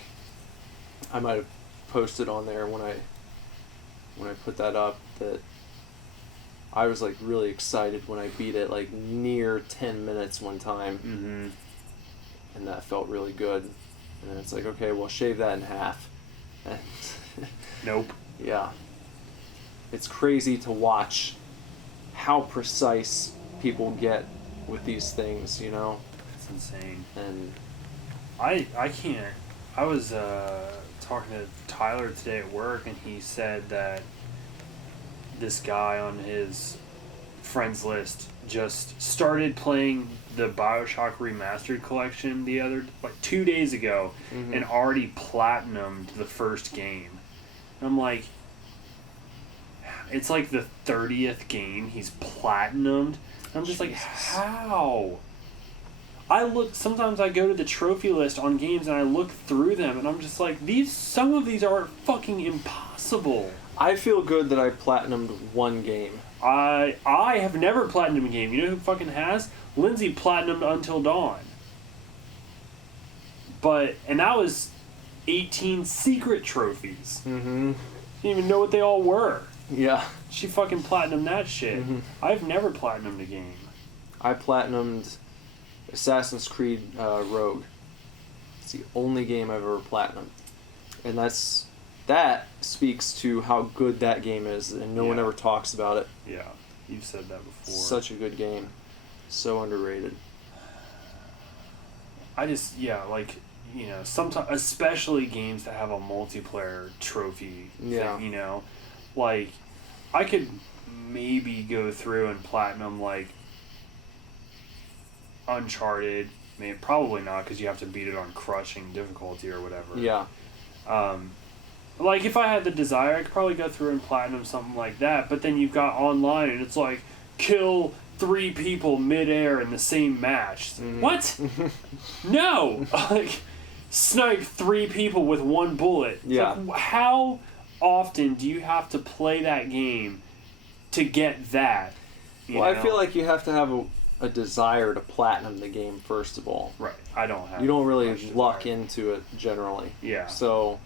I might have posted on there when I put that up that I was, like, really excited when I beat it, like, near 10 minutes one time. Mm-hmm. And that felt really good. And then it's like, okay, well, shave that in half. And Nope. Yeah. It's crazy to watch how precise people get with these things, It's insane. And I can't. I was talking to Tyler today at work, and he said that this guy on his friends list just started playing the BioShock Remastered collection 2 days ago, mm-hmm. and already platinumed the first game. And I'm like, it's like the 30th game he's platinumed. And I'm just like, how? Sometimes I go to the trophy list on games and I look through them and I'm just like, some of these are fucking impossible. I feel good that I platinumed one game. I have never platinumed a game. You know who fucking has? Lindsay platinumed Until Dawn. And that was 18 secret trophies. Mm-hmm. Didn't even know what they all were. Yeah. She fucking platinumed that shit. Mm-hmm. I've never platinumed a game. I platinumed Assassin's Creed Rogue. It's the only game I've ever platinumed. And that speaks to how good that game is, and no one ever talks about it. Yeah, you've said that before. Such a good game. So underrated. I just, sometimes, especially games that have a multiplayer trophy thing, like, I could maybe go through and platinum, like, Uncharted. I mean, probably not, because you have to beat it on crushing difficulty or whatever. Yeah. Like, if I had the desire, I could probably go through and platinum something like that, but then you've got online, and it's like, kill 3 people mid-air in the same match. Mm. What? No! Like, snipe 3 people with 1 bullet. Yeah. Like, how often do you have to play that game to get that? Well, I feel like you have to have a desire to platinum the game, first of all. Right. I don't have. You don't really much luck desire. into it, generally. Yeah. So,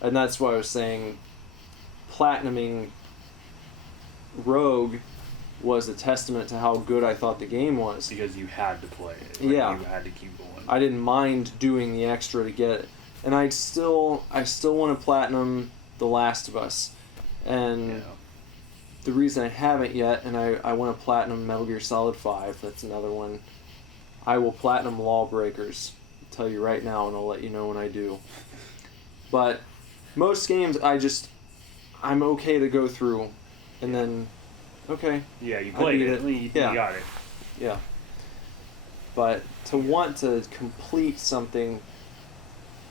and that's why I was saying platinuming Rogue was a testament to how good I thought the game was. Because you had to play it. Yeah. You had to keep going. I didn't mind doing the extra to get it. And I still want to platinum The Last of Us. And the reason I haven't yet, and I want to platinum Metal Gear Solid 5, that's another one. I will platinum Lawbreakers. I'll tell you right now, and I'll let you know when I do. But most games, I'm okay to go through, and then, okay. Yeah, you played it. You got it. Yeah. But to want to complete something,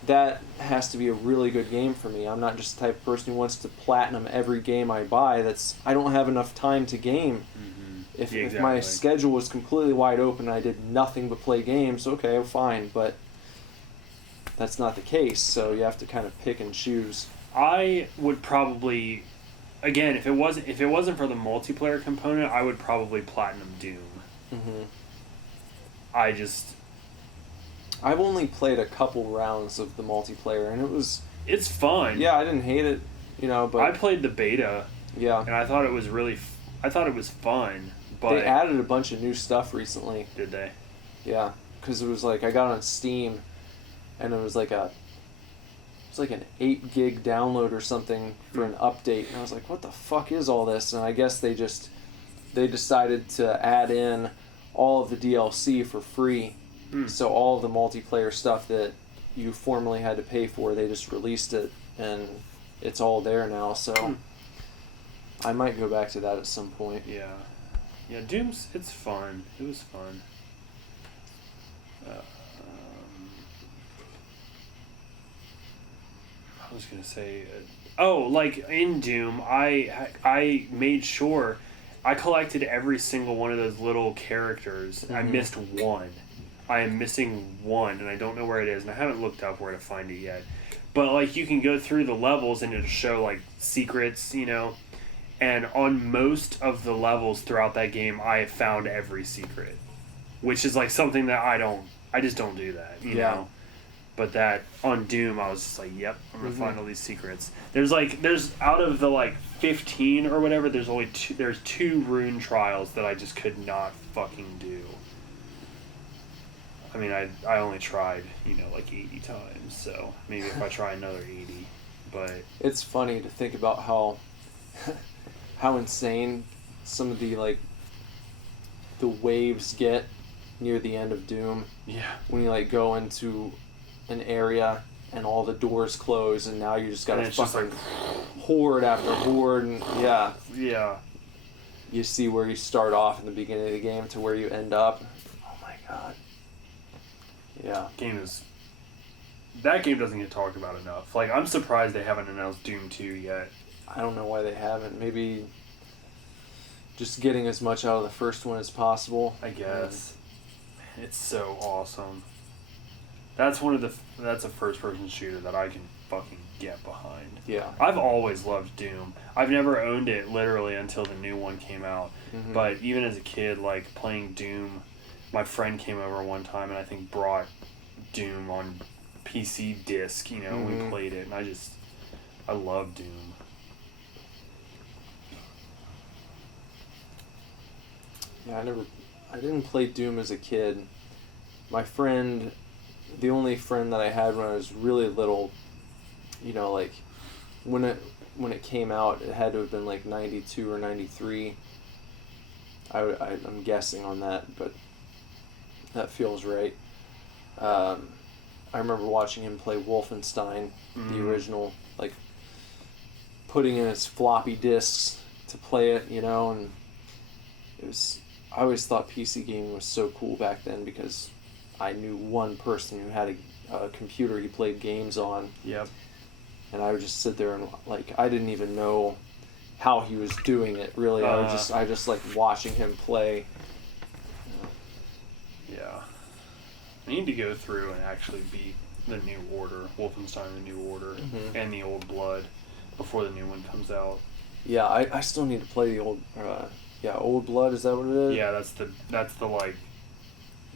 that has to be a really good game for me. I'm not just the type of person who wants to platinum every game I buy. I don't have enough time to game. Mm-hmm. If my schedule was completely wide open and I did nothing but play games, okay, fine. But that's not the case, so you have to kind of pick and choose. I would probably, again, if it wasn't for the multiplayer component, I would probably platinum Doom. Mm-hmm. I've only played a couple rounds of the multiplayer, and it's fun. Yeah, I didn't hate it, but I played the beta. Yeah. And I thought it was fun, but they added a bunch of new stuff recently. Did they? Yeah, because it was like I got on Steam, and it was like an 8 gig download or something for an update, and I was like, what the fuck is all this? And I guess they decided to add in all of the DLC for free. So all of the multiplayer stuff that you formerly had to pay for, they just released it, and it's all there now. So I might go back to that at some point. Yeah. Yeah, Doom's, it's fun. It was fun. I was going to say... like, in Doom, I made sure... I collected every single one of those little characters. I missed one. I am missing one, and I don't know where it is, and I haven't looked up where to find it yet. But, like, you can go through the levels, and it'll show, like, secrets, you know? And on most of the levels throughout that game, I have found every secret. Which is, like, something that I just don't do that, you know? But that, on Doom, I was just like, yep, I'm gonna find all these secrets. There's out of the, like, 15 or whatever, there's two rune trials that I just could not fucking do. I mean, I only tried, like 80 times, so maybe if I try another 80, but... It's funny to think about how insane some of the, like, the waves get near the end of Doom. Yeah. When you, like, go into an area and all the doors close, and now you just got a fucking horde after horde, and yeah. You see where you start off in the beginning of the game to where you end up. Oh my god. Yeah. That game doesn't get talked about enough. Like, I'm surprised they haven't announced Doom 2 yet. I don't know why they haven't. Maybe just getting as much out of the first one as possible. I guess. Man, it's so awesome. That's a first-person shooter that I can fucking get behind. Yeah. I've always loved Doom. I've never owned it, literally, until the new one came out. But even as a kid, like, playing Doom, my friend came over one time and I think brought Doom on PC disc, we played it, and I love Doom. Yeah, I didn't play Doom as a kid. My friend... The only friend that I had when I was really little, like, when it came out, it had to have been, like, 92 or 93. I'm guessing on that, but that feels right. I remember watching him play Wolfenstein, the original, like, putting in his floppy disks to play it, and it was... I always thought PC gaming was so cool back then because... I knew one person who had a computer he played games on. Yep. And I would just sit there and, like, I didn't even know how he was doing it, really. I just like watching him play. Yeah. I need to go through and actually beat the New Order, Wolfenstein the New Order, and the Old Blood before the new one comes out. Yeah, I still need to play the Old Blood, is that what it is? Yeah, that's the like...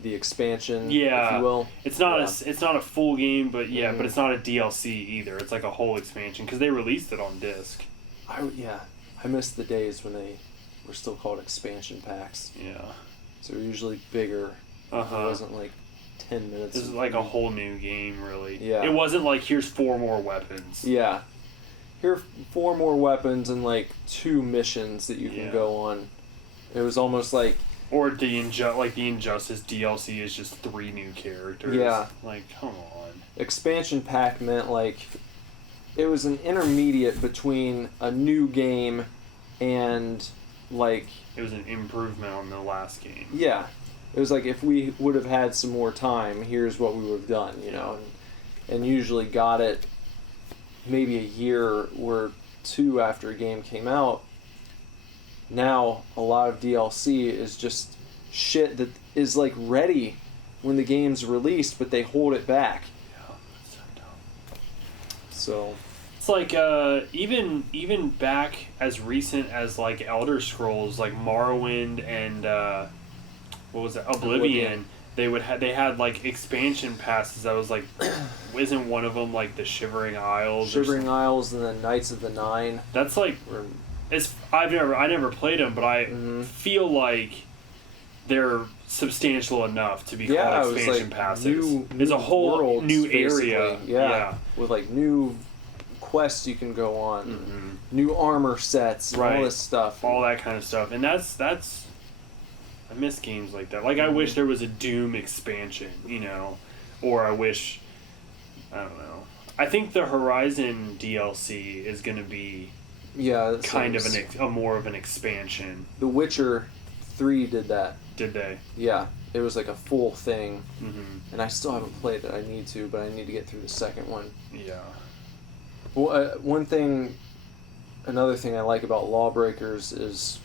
The expansion, if yeah, you will. It's not a full game, but but it's not a DLC either. It's like a whole expansion because they released it on disc. I missed the days when they were still called expansion packs. Yeah. So they're usually bigger. It wasn't like 10 minutes. This is like a whole new game, really. Yeah. It wasn't like here's 4 more weapons. Yeah. Here are 4 more weapons and like 2 missions that you can go on. It was almost like. Or the Injustice DLC is just 3 new characters. Yeah. Like, come on. Expansion pack meant, like, it was an intermediate between a new game and, like... It was an improvement on the last game. Yeah. It was like, if we would have had some more time, here's what we would have done, and usually got it maybe a year or 2 after a game came out. Now, a lot of DLC is just shit that is, like, ready when the game's released, but they hold it back. Yeah, that's so dumb. So... It's like, even back as recent as, like, Elder Scrolls, like Morrowind and, what was it, Oblivion. They had, like, expansion passes that was, like, isn't one of them, like, the Shivering Isles? Shivering Isles and then Knights of the Nine. That's, like... I never played them, but I feel like they're substantial enough to be Yeah, called it was expansion like passes. It's a whole worlds, new basically. area. Yeah, with like new quests you can go on, new armor sets, and all this stuff, all that kind of stuff, and that's. I miss games like that. Like I wish there was a Doom expansion, you know, or I wish. I don't know. I think the Horizon DLC is going to be kind of a more of an expansion. The Witcher 3 did that. Did they? Yeah, it was like a full thing, Mm-hmm. and I still haven't played it. I need to, but I need to get through the second one. Yeah. Well, another thing I like about Lawbreakers is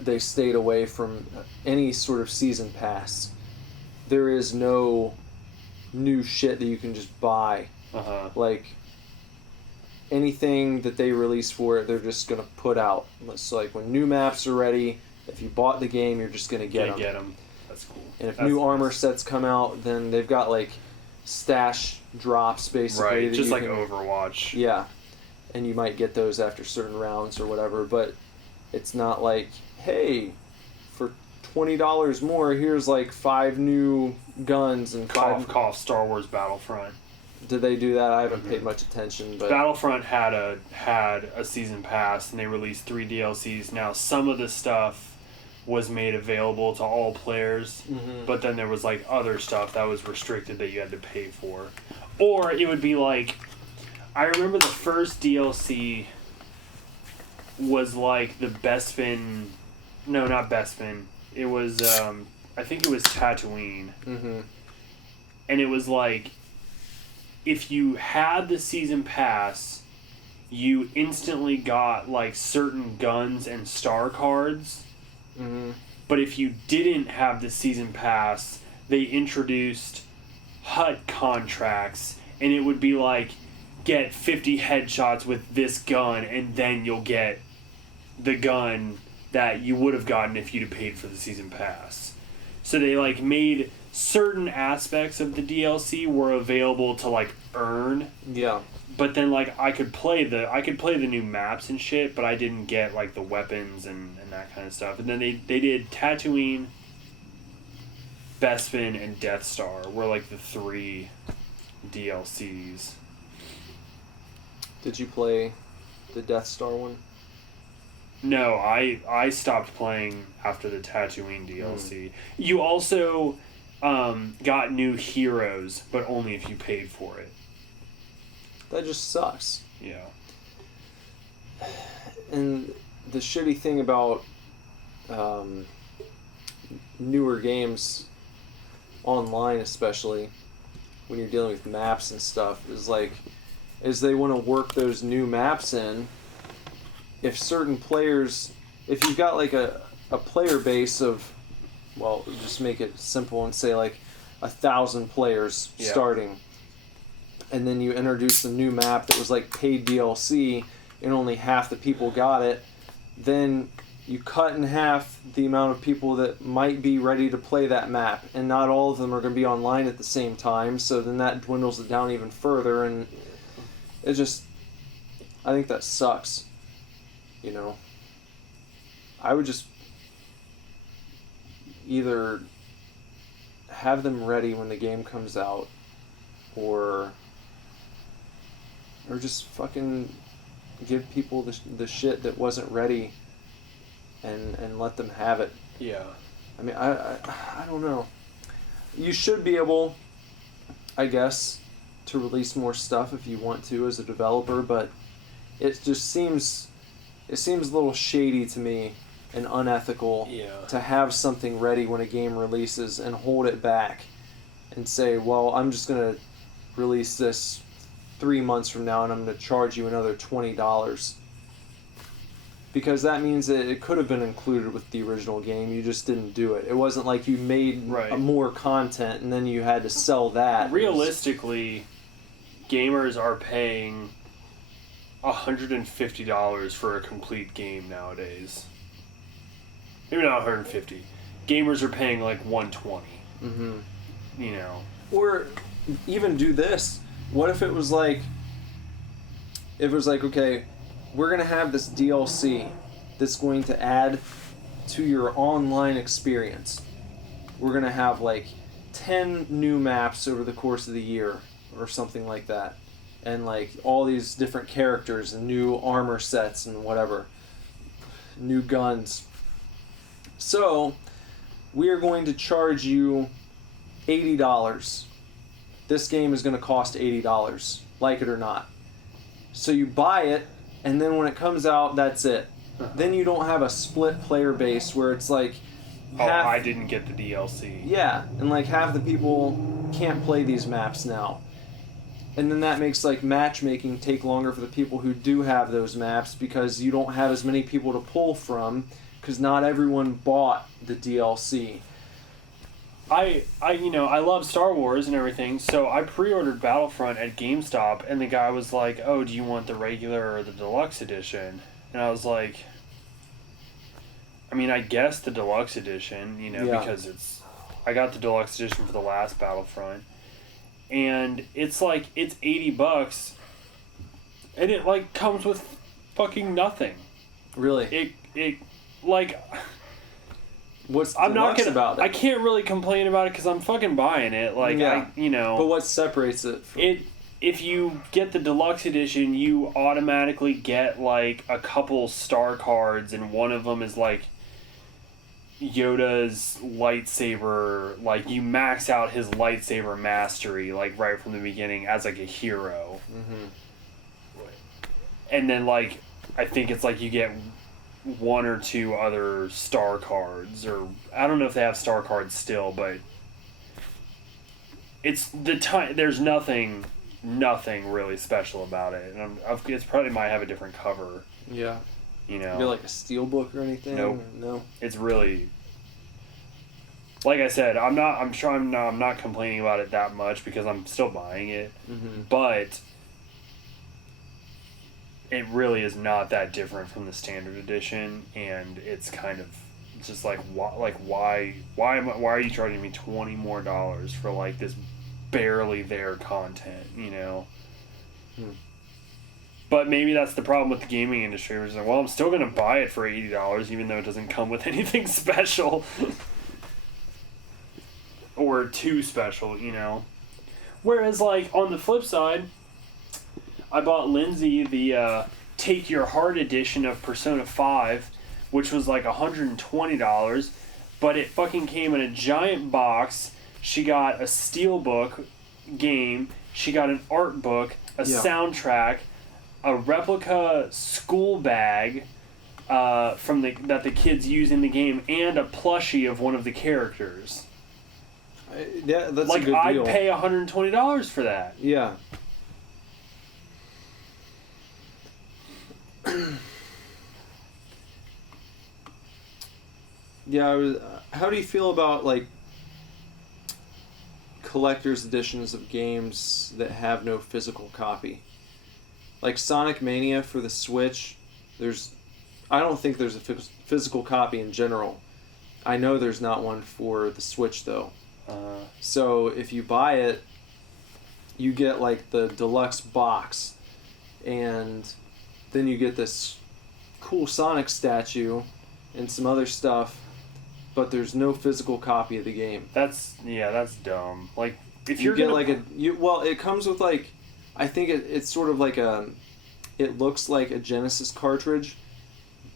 they stayed away from any sort of season pass. There is no new shit that you can just buy. Like, anything that they release for it, they're just going to put out. So, like, when new maps are ready, if you bought the game, you're just going to get them. That's cool. And if new armor sets come out, then they've got, like, stash drops, basically. Right, just like Overwatch. Yeah. And you might get those after certain rounds or whatever, but it's not like, hey, for $20 more, here's, like, 5 new guns and Cough, Star Wars Battlefront. Did they do that? I haven't paid much attention, but Battlefront had a season pass, and they released 3 DLCs. Now, some of the stuff was made available to all players, but then there was like other stuff that was restricted that you had to pay for. Or it would be like, I remember the first DLC was like the Bespin. No, not Bespin. It was I think it was Tatooine, and it was like, if you had the season pass, you instantly got like certain guns and star cards. But if you didn't have the season pass, they introduced HUT contracts, and it would be like, get 50 headshots with this gun, and then you'll get the gun that you would have gotten if you'd have paid for the season pass. So they like made certain aspects of the DLC were available to like earn. Yeah. But then like I could play the new maps and shit, but I didn't get like the weapons and that kind of stuff. And then they did Tatooine, Bespin, and Death Star were like the 3 DLCs. Did you play the Death Star one? No, I stopped playing after the Tatooine DLC. You also got new heroes, but only if you paid for it. That just sucks. Yeah. And the shitty thing about newer games, online especially, when you're dealing with maps and stuff, is they want to work those new maps in. If certain players, if you've got like a player base of, well, just make it simple and say like 1,000 players starting, and then you introduce a new map that was like paid DLC and only half the people got it, then you cut in half the amount of people that might be ready to play that map, and not all of them are going to be online at the same time, so then that dwindles it down even further, and it just, I think that sucks. You know, I would just either have them ready when the game comes out, or just fucking give people the shit that wasn't ready and let them have it. Yeah. I mean, I don't know. You should be able, I guess, to release more stuff if you want to as a developer, but it just seems a little shady to me and unethical to have something ready when a game releases and hold it back and say, well, I'm just going to release this 3 months from now and I'm going to charge you another $20. Because that means that it could have been included with the original game, you just didn't do it. It wasn't like you made more content and then you had to sell that. Realistically, gamers are paying $150 for a complete game nowadays. Maybe not $150. Gamers are paying like $120. You know. Or even do this. What if it was like, okay, we're gonna have this DLC that's going to add to your online experience, we're going to have like 10 new maps over the course of the year or something like that. And like all these different characters and new armor sets and whatever. New guns. So, we are going to charge you $80. This game is going to cost $80, like it or not. So you buy it, and then when it comes out, that's it. Then you don't have a split player base where it's like half, I didn't get the DLC. Yeah, and like half the people can't play these maps now. And then that makes like matchmaking take longer for the people who do have those maps because you don't have as many people to pull from because not everyone bought the DLC. I love Star Wars and everything, so I pre-ordered Battlefront at GameStop, and the guy was like, "Oh, do you want the regular or the deluxe edition?" And I was like, I mean, I guess the deluxe edition, because I got the deluxe edition for the last Battlefront, and it's $80, and it like comes with fucking nothing. Really? It like. What's I'm not gonna. about it? I can't really complain about it because I'm fucking buying it. Like But what separates it? If you get the deluxe edition, you automatically get like a couple star cards, and one of them is like Yoda's lightsaber. Like you max out his lightsaber mastery like right from the beginning as like a hero. Mm-hmm. And then like I think it's like you get one or two other star cards, or I don't know if they have star cards still, but it's the time. There's nothing really special about it, and it's probably might have a different cover. Yeah, you know, maybe like a steel book or anything. Nope. No, it's really. Like I said, I'm not complaining about it that much because I'm still buying it, but it really is not that different from the standard edition, and it's kind of just like why are you charging me $20 more for like this barely there content, But maybe that's the problem with the gaming industry, which is like, well, I'm still gonna buy it for $80 even though it doesn't come with anything special or too special, Whereas like on the flip side, I bought Lindsay the Take Your Heart edition of Persona 5, which was like $120, but it fucking came in a giant box. She got a steelbook game, she got an art book, a soundtrack, a replica school bag that the kids use in the game, and a plushie of one of the characters. Yeah, that's like a good deal. I'd pay $120 for that. Yeah. Yeah, how do you feel about like collector's editions of games that have no physical copy? Like Sonic Mania for the Switch, I don't think there's a physical copy in general. I know there's not one for the Switch though. So if you buy it, you get like the deluxe box, and then you get this cool Sonic statue and some other stuff, but there's no physical copy of the game. That's dumb. Like if you you're get gonna like it comes with like, I think it's sort of like it looks like a Genesis cartridge,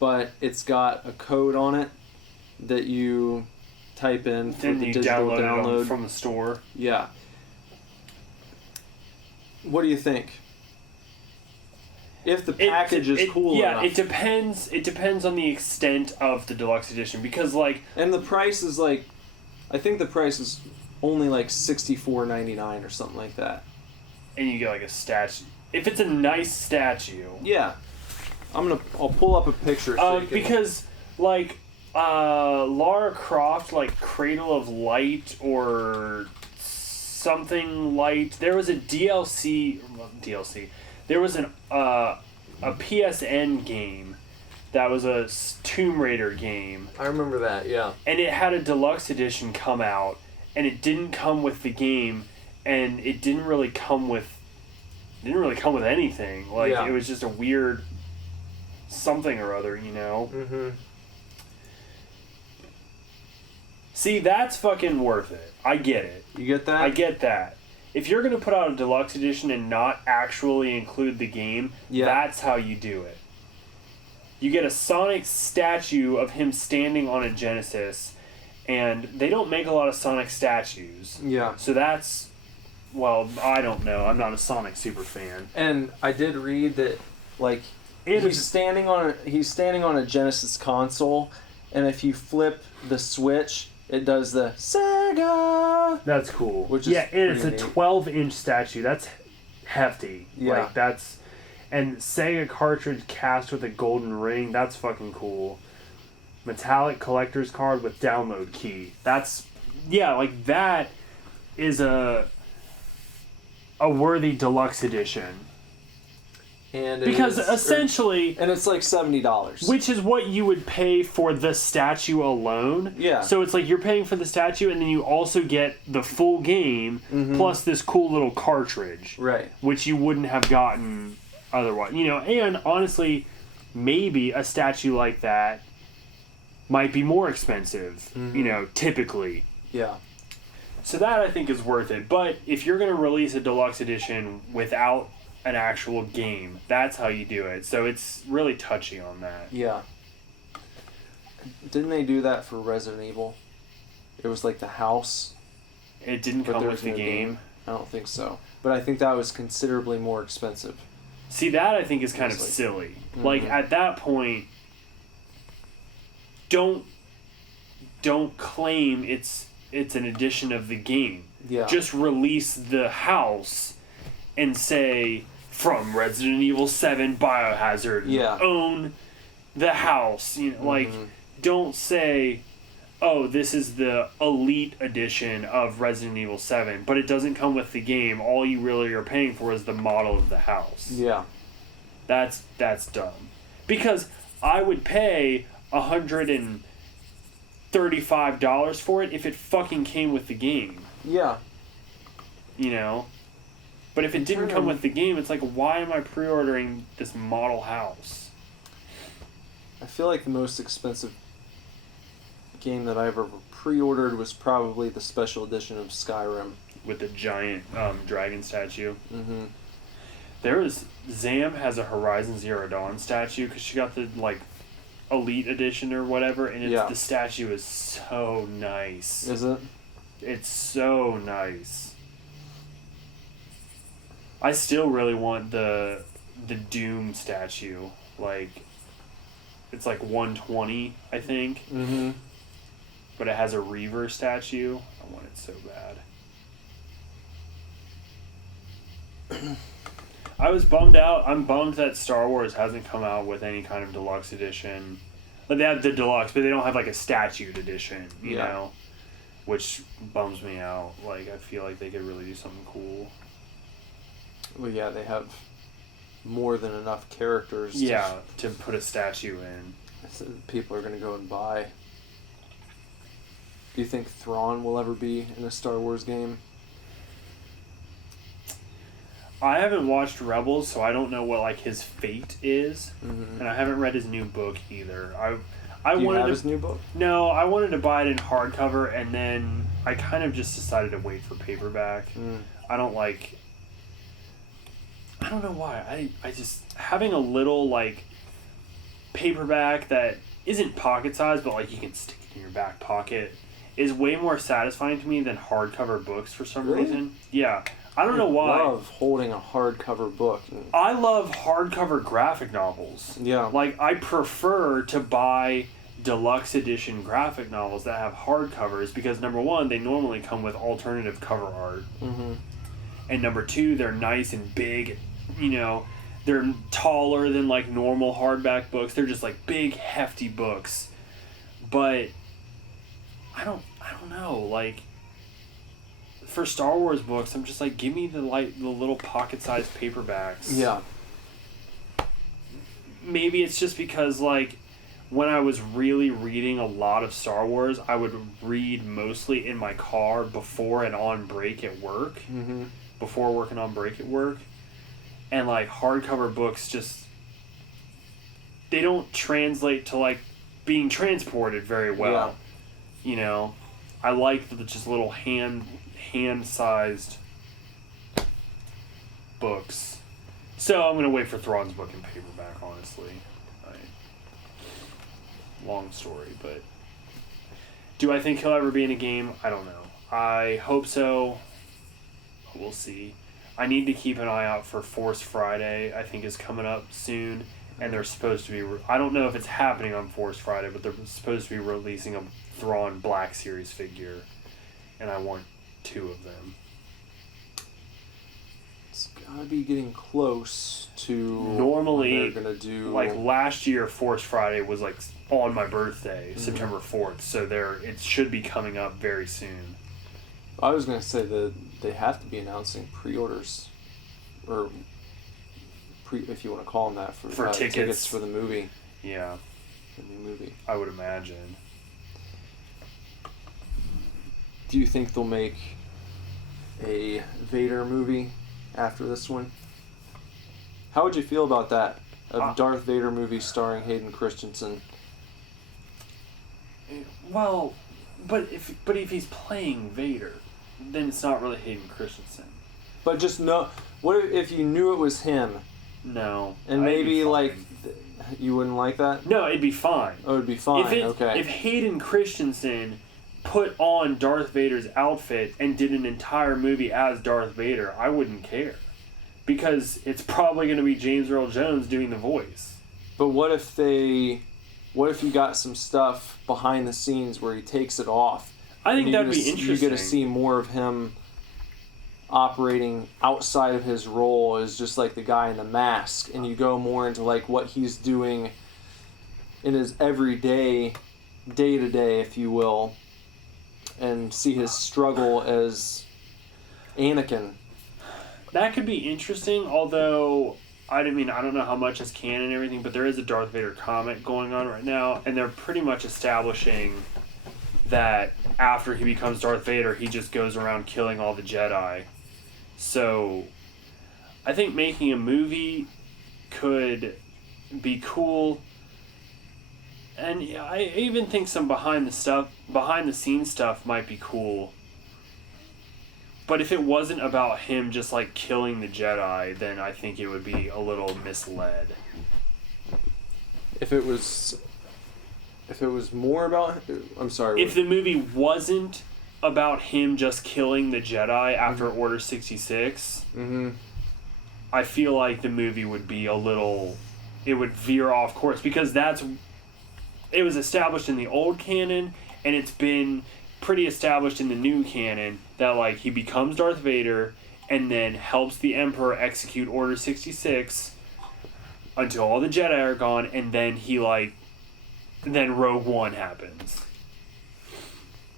but it's got a code on it that you type in for the digital download from the store. Yeah. What do you think? If the package is cool enough. It depends. It depends on the extent of the deluxe edition because like. And the price is like, I think the price is only like $64.99 or something like that. And you get like a statue. If it's a nice statue. Yeah. I'll pull up a picture. Because like Lara Croft, like Cradle of Light or something light. There was a DLC. There was a PSN game that was a Tomb Raider game. I remember that, yeah. And it had a deluxe edition come out, and it didn't come with the game, and it didn't really come with anything. Like it was just a weird something or other, Mm-hmm. See, that's fucking worth it. I get it. You get that? I get that. If you're going to put out a deluxe edition and not actually include the game, that's how you do it. You get a Sonic statue of him standing on a Genesis, and they don't make a lot of Sonic statues. Yeah. So that's, well, I don't know. I'm not a Sonic super fan. And I did read that, like, he's standing on a Genesis console, and if you flip the switch, it does the Sega. That's cool. Which is and it's a neat. 12-inch statue. That's hefty. Yeah. Like, that's... And Sega cartridge cast with a golden ring. That's fucking cool. Metallic collector's card with download key. That's... Yeah, like, that is a worthy deluxe edition. And because essentially... And it's like $70. Which is what you would pay for the statue alone. Yeah. So it's like you're paying for the statue and then you also get the full game plus this cool little cartridge. Right. Which you wouldn't have gotten otherwise. You know, and honestly, maybe a statue like that might be more expensive, you know, typically. Yeah. So that I think is worth it. But if you're going to release a deluxe edition without an actual game, that's how you do it. So it's really touchy on that. Yeah. Didn't they do that for Resident Evil? It was like the house. It didn't but come there with was the no game. I don't think so. But I think that was considerably more expensive. See, that I think is kind of Like- silly. Like, at that point, don't claim it's an edition of the game. Yeah. Just release the house and say, from Resident Evil 7 Biohazard, Yeah. own the house. You know, like, don't say, oh, this is the elite edition of Resident Evil 7, but it doesn't come with the game. All you really are paying for is the model of the house. Yeah. That's dumb. Because I would pay $135 for it if it fucking came with the game. Yeah. You know? But if it didn't come with the game, it's like, why am I pre-ordering this model house? I feel like the most expensive game that I ever pre-ordered was probably the special edition of Skyrim. With the giant dragon statue. Mm-hmm. Zam has a Horizon Zero Dawn statue because she got the, like, Elite Edition or whatever, and the statue is so nice. Is it? It's so nice. I still really want the Doom statue. Like, it's like 120, I think. Mm-hmm. But it has a Reaver statue. I want it so bad. I was bummed out. I'm bummed that Star Wars hasn't come out with any kind of deluxe edition. Like, they have the deluxe, but they don't have, like, a statued edition, you know? Which bums me out. Like, I feel like they could really do something cool. Well, yeah, they have more than enough characters. To put a statue in. People are going to go and buy. Do you think Thrawn will ever be in a Star Wars game? I haven't watched Rebels, so I don't know what, like, his fate is. Mm-hmm. And I haven't read his new book either. Do you have his new book? No, I wanted to buy it in hardcover, and then I kind of just decided to wait for paperback. I don't know why. I just... Having a little, like, paperback that isn't pocket-sized, but, like, you can stick it in your back pocket, is way more satisfying to me than hardcover books for some reason. Yeah. I don't know why. I love holding a hardcover book. I love hardcover graphic novels. Yeah. Like, I prefer to buy deluxe edition graphic novels that have hardcovers because, number one, they normally come with alternative cover art. Mm-hmm. And number two, they're nice and big. You know, they're taller than, like, normal hardback books. They're just, like, big, hefty books. But I don't know. Like, for Star Wars books, I'm just like, give me the little pocket-sized paperbacks. Yeah. Maybe it's just because, like, when I was really reading a lot of Star Wars, I would read mostly in my car before and on break at work. Mm-hmm. Before working on break at work. And, like, hardcover books just... They don't translate to, like, being transported very well. Yeah. You know? I like the just little hand-sized books. So I'm gonna wait for Thrawn's book in paperback, honestly. Long story, but do I think he'll ever be in a game? I don't know. I hope so. We'll see. I need to keep an eye out for Force Friday. I think is coming up soon, and they're supposed to be. I don't know if it's happening on Force Friday, but they're supposed to be releasing a Thrawn Black Series figure, and I want 2 of them. It's gotta be getting close to. Normally, what they're gonna do. Like last year, Force Friday was like on my birthday, September 4th. So it should be coming up very soon. I was gonna say that they have to be announcing pre-orders, or if you want to call them that, for tickets for the movie. Yeah, the new movie. I would imagine. Do you think they'll make a Vader movie after this one? How would you feel about that? A Darth Vader movie starring Hayden Christensen. Well, but if he's playing Vader, then it's not really Hayden Christensen. But just no. What if you knew it was him? No. And maybe you wouldn't like that? No, it'd be fine. Oh, it'd be fine. Okay. If Hayden Christensen put on Darth Vader's outfit and did an entire movie as Darth Vader, I wouldn't care, because it's probably going to be James Earl Jones doing the voice. But what if you got some stuff behind the scenes where he takes it off? I think that'd be interesting. You get to see more of him operating outside of his role as just like the guy in the mask, and you go more into like what he's doing in his everyday, day-to-day, if you will, and see his struggle as Anakin. That could be interesting, although I don't know how much is canon and everything, but there is a Darth Vader comic going on right now, and they're pretty much establishing that after he becomes Darth Vader, he just goes around killing all the Jedi. So I think making a movie could be cool. And I even think some behind the scenes stuff might be cool. But if it wasn't about him just like killing the Jedi, then I think it would be a little misled. If it was more about, I'm sorry. If the movie wasn't about him just killing the Jedi after Order 66, I feel like the movie would be it would veer off course, because it was established in the old canon, and it's been pretty established in the new canon that like he becomes Darth Vader and then helps the Emperor execute Order 66 until all the Jedi are gone, and then then Rogue One happens.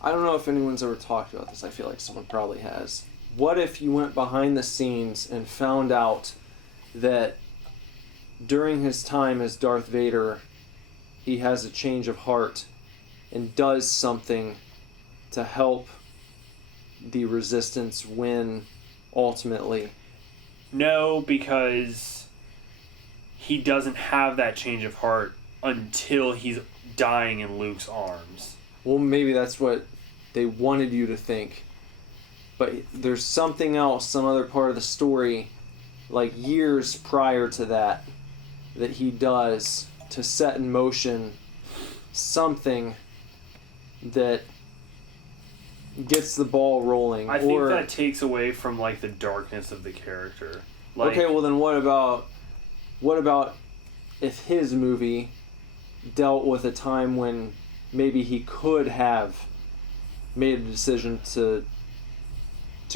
I don't know if anyone's ever talked about this. I feel like someone probably has. What if you went behind the scenes and found out that during his time as Darth Vader, he has a change of heart and does something to help the Resistance win ultimately? No, because he doesn't have that change of heart until he's dying in Luke's arms. Well, maybe that's what they wanted you to think. But there's something else, some other part of the story, like years prior to that he does to set in motion something that gets the ball rolling. I think that takes away from like the darkness of the character. Like, okay, well then what about if his movie dealt with a time when maybe he could have made a decision to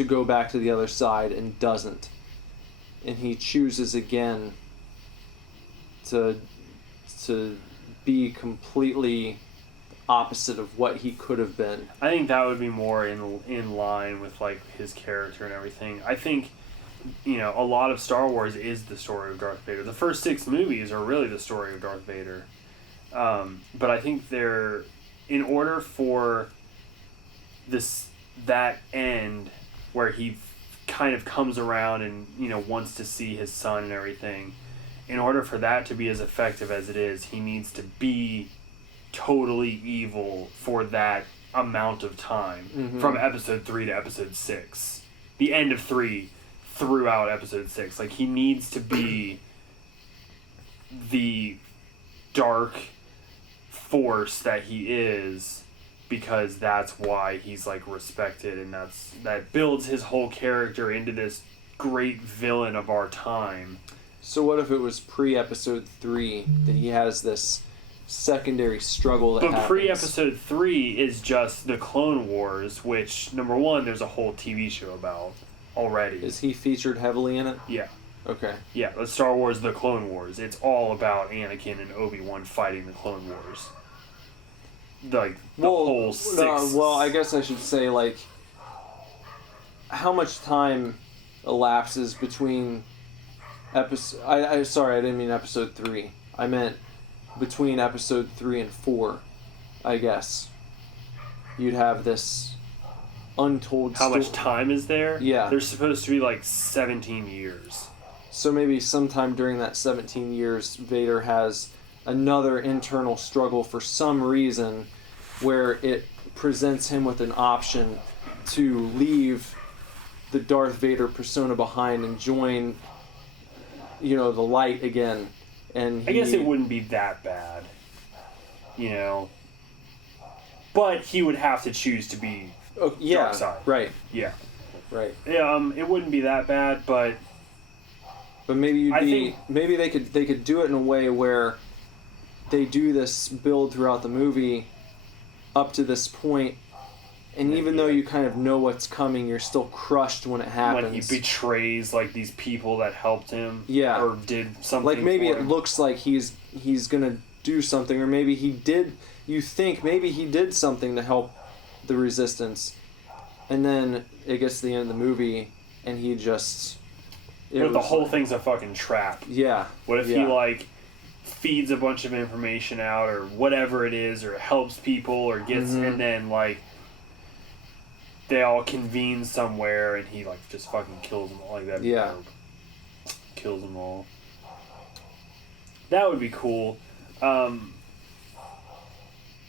go back to the other side and doesn't, and he chooses again to be completely opposite of what he could have been? I think that would be more in line with like his character and everything. I think, a lot of Star Wars is the story of Darth Vader. The first 6 movies are really the story of Darth Vader. But I think in order for that end where he kind of comes around and wants to see his son and everything, in order for that to be as effective as it is, he needs to be totally evil for that amount of time Mm-hmm. from episode 3 to episode 6. The end of 3 throughout episode 6. Like, he needs to be the dark force that he is, because that's why he's like respected, and that builds his whole character into this great villain of our time. So what if it was pre-episode 3 that he has this secondary struggle that happens? Pre-episode 3 is just the Clone Wars, which, number one, there's a whole TV show about already. Is he featured heavily in it? Yeah. Okay. Yeah, the Star Wars The Clone Wars. It's all about Anakin and Obi-Wan fighting the Clone Wars. Like, the whole 6... well, I guess I should say, like, how much time elapses between episode... Sorry, I didn't mean episode 3. I meant between episode 3 and 4, I guess. You'd have this untold How much time is there? Yeah. There's supposed to be, like, 17 years. So maybe sometime during that 17 years, Vader has another internal struggle for some reason where it presents him with an option to leave the Darth Vader persona behind and join, the light again. And I guess it wouldn't be that bad, But he would have to choose to be dark side. Right. Yeah. Right. It wouldn't be that bad, but maybe think maybe they could do it in a way where they do this build throughout the movie up to this point, and even though you kind of know what's coming, you're still crushed when it happens. when he betrays like these people that helped him, Yeah. or did something. Like maybe for it him. looks like he's gonna do something, or maybe he did. You think maybe he did something to help the Resistance, and then it gets to the end of the movie, and he just. But the whole thing's a fucking trap. Yeah. What if he like feeds a bunch of information out, or whatever it is, or helps people, or gets, and then like they all convene somewhere, and he like just fucking kills them all like that? Yeah. Kills them all. That would be cool. I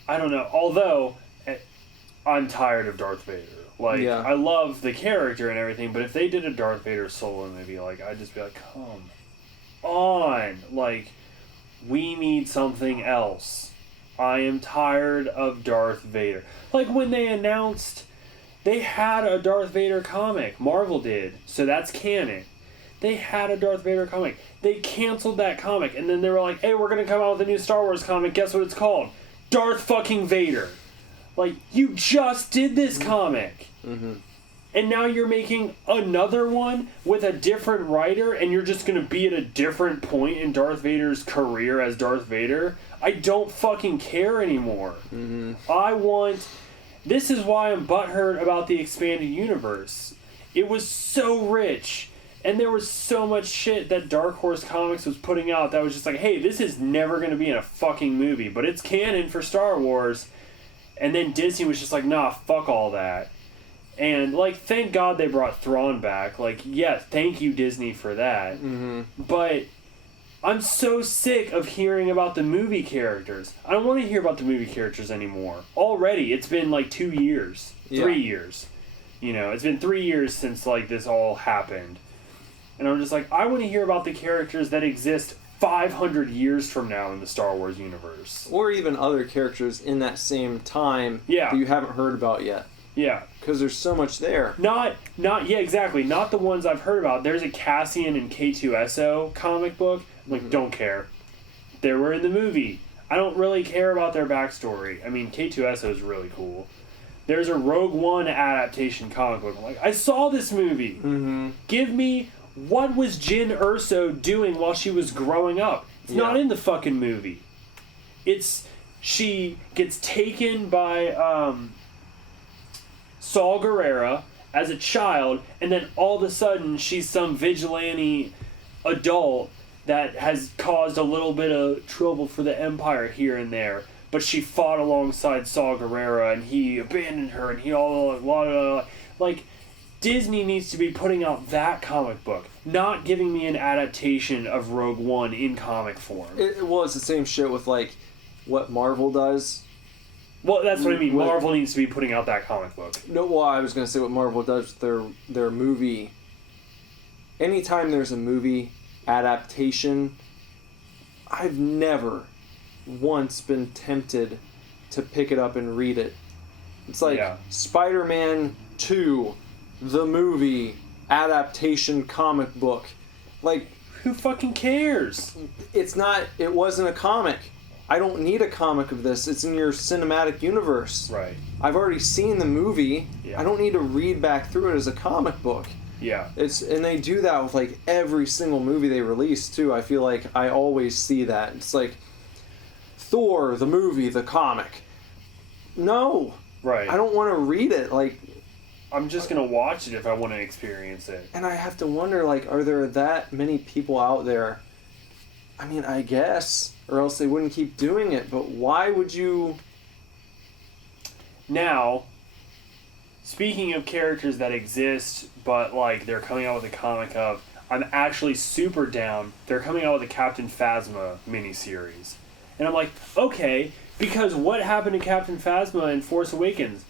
don't know. Although I'm tired of Darth Vader. Like, I love the character and everything, but if they did a Darth Vader solo movie, like, I'd just be like, come on. Like, we need something else. I am tired of Darth Vader. Like, when they announced they had a Darth Vader comic. Marvel did. So that's canon. They had a Darth Vader comic. They canceled that comic, and then they were like, hey, we're going to come out with a new Star Wars comic. Guess what it's called? Darth fucking Vader. Like, you just did this comic. Mm-hmm. And now you're making another one with a different writer, and you're just going to be at a different point in Darth Vader's career as Darth Vader? I don't fucking care anymore. Mm-hmm. This is why I'm butthurt about the expanded universe. It was so rich, and there was so much shit that Dark Horse Comics was putting out that was just like, hey, this is never going to be in a fucking movie, but it's canon for Star Wars. And then Disney was just like, nah, fuck all that. And, like, thank God they brought Thrawn back. Like, yeah, thank you, Disney, for that. Mm-hmm. But I'm so sick of hearing about the movie characters. I don't want to hear about the movie characters anymore. Already, it's been, like, 2 years. 3 years. It's been 3 years since, like, this all happened. And I'm just like, I want to hear about the characters that exist 500 years from now in the Star Wars universe. Or even other characters in that same time that you haven't heard about yet. Yeah. Because there's so much there. Exactly. Not the ones I've heard about. There's a Cassian and K2SO comic book. I'm like, don't care. They were in the movie. I don't really care about their backstory. I mean, K2SO is really cool. There's a Rogue One adaptation comic book. I'm like, I saw this movie. Mm-hmm. Give me... What was Jyn Erso doing while she was growing up? It's not in the fucking movie. She gets taken by Saul Guerrera as a child, and then all of a sudden she's some vigilante adult that has caused a little bit of trouble for the Empire here and there. But she fought alongside Saul Guerrera, and he abandoned her, and he all blah, blah, blah. Like, Disney needs to be putting out that comic book, not giving me an adaptation of Rogue One in comic form. It's the same shit with, like, what Marvel does. Well, that's what I mean. Marvel needs to be putting out that comic book. No, well, I was going to say what Marvel does with their movie. Anytime there's a movie adaptation, I've never once been tempted to pick it up and read it. It's like Spider-Man 2, the movie adaptation comic book. Like, who fucking cares? It wasn't a comic. I don't need a comic of this. It's in your cinematic universe. Right. I've already seen the movie. Yeah. I don't need to read back through it as a comic book. Yeah. And they do that with like every single movie they release too. I feel like I always see that. It's like Thor, the movie, the comic. No. Right. I don't want to read it. Like, I'm just going to watch it if I want to experience it. And I have to wonder, like, are there that many people out there? I mean, I guess, or else they wouldn't keep doing it, but why would you... Now, speaking of characters that exist, but, like, they're coming out with a comic of, I'm actually super down. They're coming out with a Captain Phasma miniseries. And I'm like, okay, because what happened to Captain Phasma in Force Awakens?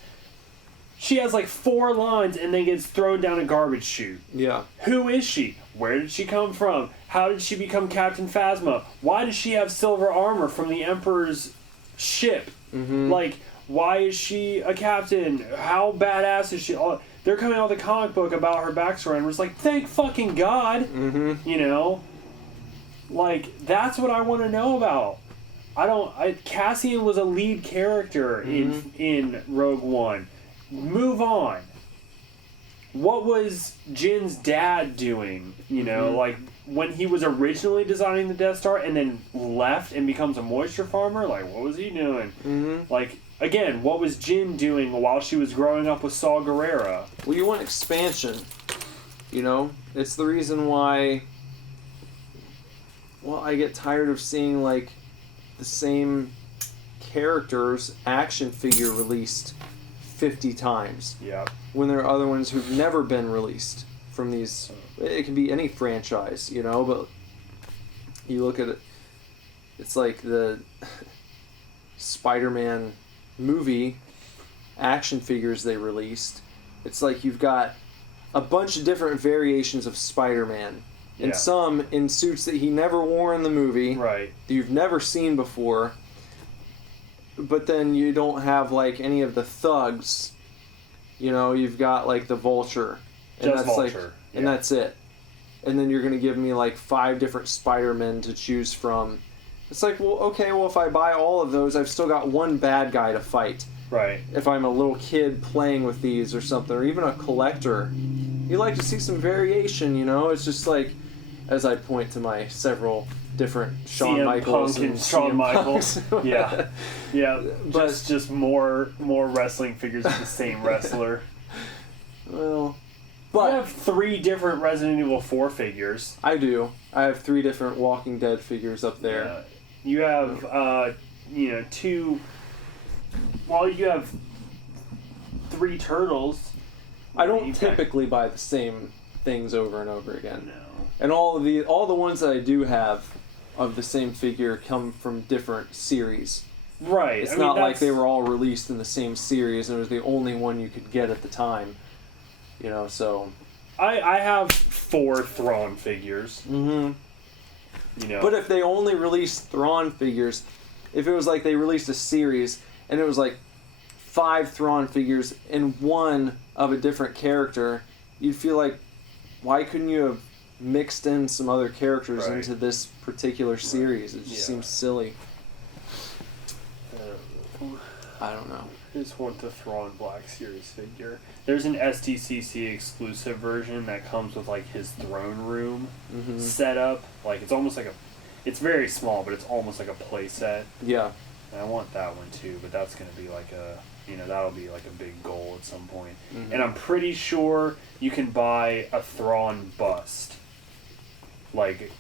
She has like 4 lines and then gets thrown down a garbage chute. Yeah. Who is she? Where did she come from? How did she become Captain Phasma? Why does she have silver armor from the Emperor's ship? Mm-hmm. Like, why is she a captain? How badass is she? They're coming out with a comic book about her backstory and we're just like, thank fucking God. Mm-hmm. You know? Like, that's what I want to know about. Cassian was a lead character in Rogue One. Move on. What was Jin's dad doing? You know, like when he was originally designing the Death Star and then left and becomes a moisture farmer. Like, what was he doing? Mm-hmm. Like, again, what was Jin doing while she was growing up with Saw Gerrera? Well, you want expansion. You know, it's the reason why. Well, I get tired of seeing like the same characters action figure released 50 times. Yeah. When there are other ones who've never been released from these. It can be any franchise, you know, but you look at it, it's like the Spider-Man movie action figures they released. It's like you've got a bunch of different variations of Spider-Man. And some in suits that he never wore in the movie. Right. That you've never seen before. But then you don't have like any of the thugs. You know, you've got like the Vulture. And Just that's Vulture. Like, and that's it. And then you're going to give me like 5 different Spider-Men to choose from. It's like, well, okay, well, if I buy all of those, I've still got one bad guy to fight. Right. If I'm a little kid playing with these or something, or even a collector. You like to see some variation, you know? It's just like, as I point to my several different Shawn CM Michaels Punk and Shawn Michaels. Yeah. Yeah. But just more wrestling figures of the same wrestler. Well, but you have 3 different Resident Evil 4 figures. I do. I have 3 different Walking Dead figures up there. Yeah. You have 2. Well, you have 3 turtles. I don't typically buy the same things over and over again. No. And all the ones that I do have of the same figure come from different series. Right. It's not like they were all released in the same series and it was the only one you could get at the time. You know, so... I have 4 Thrawn figures. Mm-hmm. You know. But if they only released Thrawn figures, if it was like they released a series and it was like 5 Thrawn figures and 1 of a different character, you'd feel like, why couldn't you have mixed in some other characters into this particular series? It just seems silly. I don't know. I just want the Thrawn Black Series figure. There's an SDCC exclusive version that comes with like his throne room setup. Like it's almost like it's very small, but it's almost like a play set. Yeah. And I want that one too, but that's going to be like that'll be like a big goal at some point. Mm-hmm. And I'm pretty sure you can buy a Thrawn bust. Like,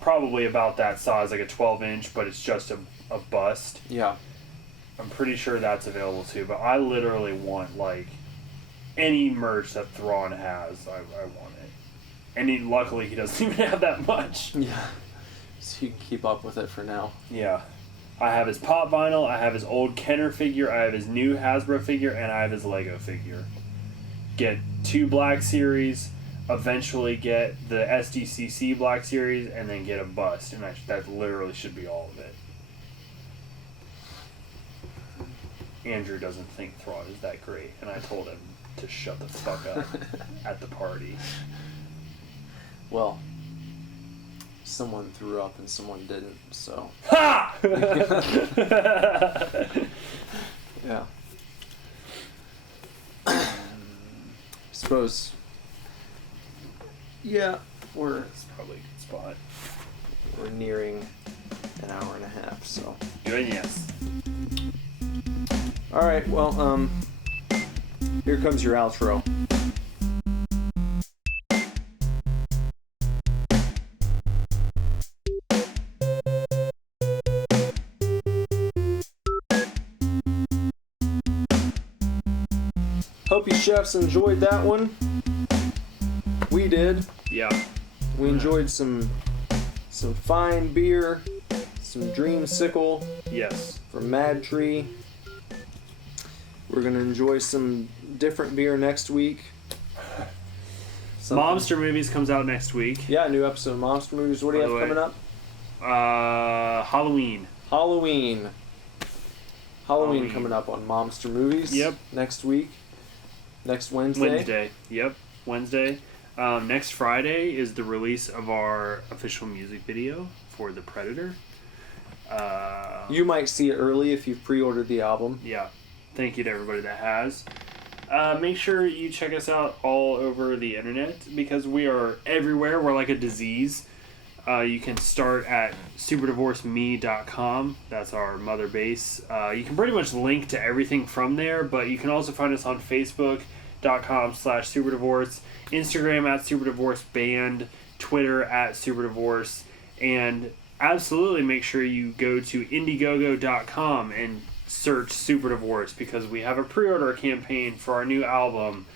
probably about that size, like a 12-inch, but it's just a bust. Yeah. I'm pretty sure that's available too, but I literally want, like, any merch that Thrawn has, I want it. And luckily he doesn't even have that much. Yeah. So you can keep up with it for now. Yeah. I have his pop vinyl, I have his old Kenner figure, I have his new Hasbro figure, and I have his Lego figure. Get 2 Black Series, eventually get the SDCC Black Series, and then get a bust. And that literally should be all of it. Andrew doesn't think Throt is that great, and I told him to shut the fuck up at the party. Well, someone threw up and someone didn't, so. Ha! Yeah. I suppose. Yeah, It's probably a good spot. we're nearing an hour and a half, so. Good, yes. All right, well, here comes your outro. Hope you chefs enjoyed that one. We did. Yeah. We enjoyed some fine beer, some Dreamsicle Yes. from Mad Tree. We're gonna enjoy some different beer next week. Something- Monster Movies comes out next week. Yeah, a new episode of Monster Movies. What do you By the have way. coming up? Halloween. Halloween Halloween. coming up on Monster Movies. Yep. Next week. Next Wednesday. Wednesday. Yep. Wednesday. Next Friday is the release of our official music video for The Predator. You might see it early if you've pre-ordered the album. Yeah. Thank you to everybody that has. Make sure you check us out all over the internet because we are everywhere. We're like a disease. You can start at superdivorceme.com. That's our mother base. You can pretty much link to everything from there, but you can also find us on Facebook.com/superdivorce, Instagram @superdivorceband, Twitter @superdivorce, and absolutely make sure you go to Indiegogo.com and search Super Divorce because we have a pre-order campaign for our new album.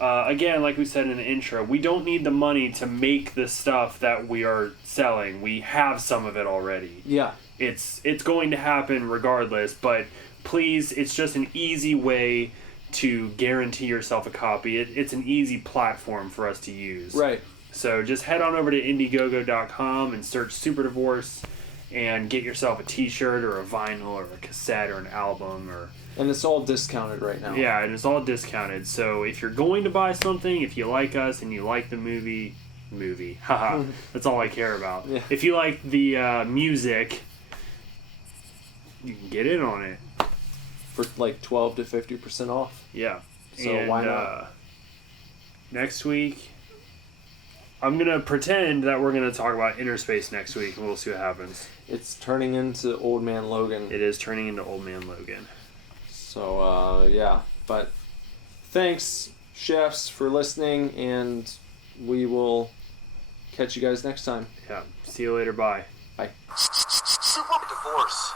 Again, like we said in the intro, we don't need the money to make the stuff that we are selling. We have some of it already. Yeah. It's going to happen regardless, but please, it's just an easy way to guarantee yourself a copy. It's an easy platform for us to use. Right. So just head on over to Indiegogo.com and search Super Divorce and get yourself a t-shirt or a vinyl or a cassette or an album or... And it's all discounted right now. Yeah, and it's all discounted. So if you're going to buy something, if you like us and you like the movie, haha, that's all I care about. Yeah. If you like the music, you can get in on it. For like 12 to 50% off. Yeah. So and, why not? Next week, I'm going to pretend that we're going to talk about Innerspace next week, and we'll see what happens. It's turning into Old Man Logan. It is turning into Old Man Logan. So, yeah. But thanks, chefs, for listening, and we will catch you guys next time. Yeah. See you later. Bye. Bye. Super Divorce.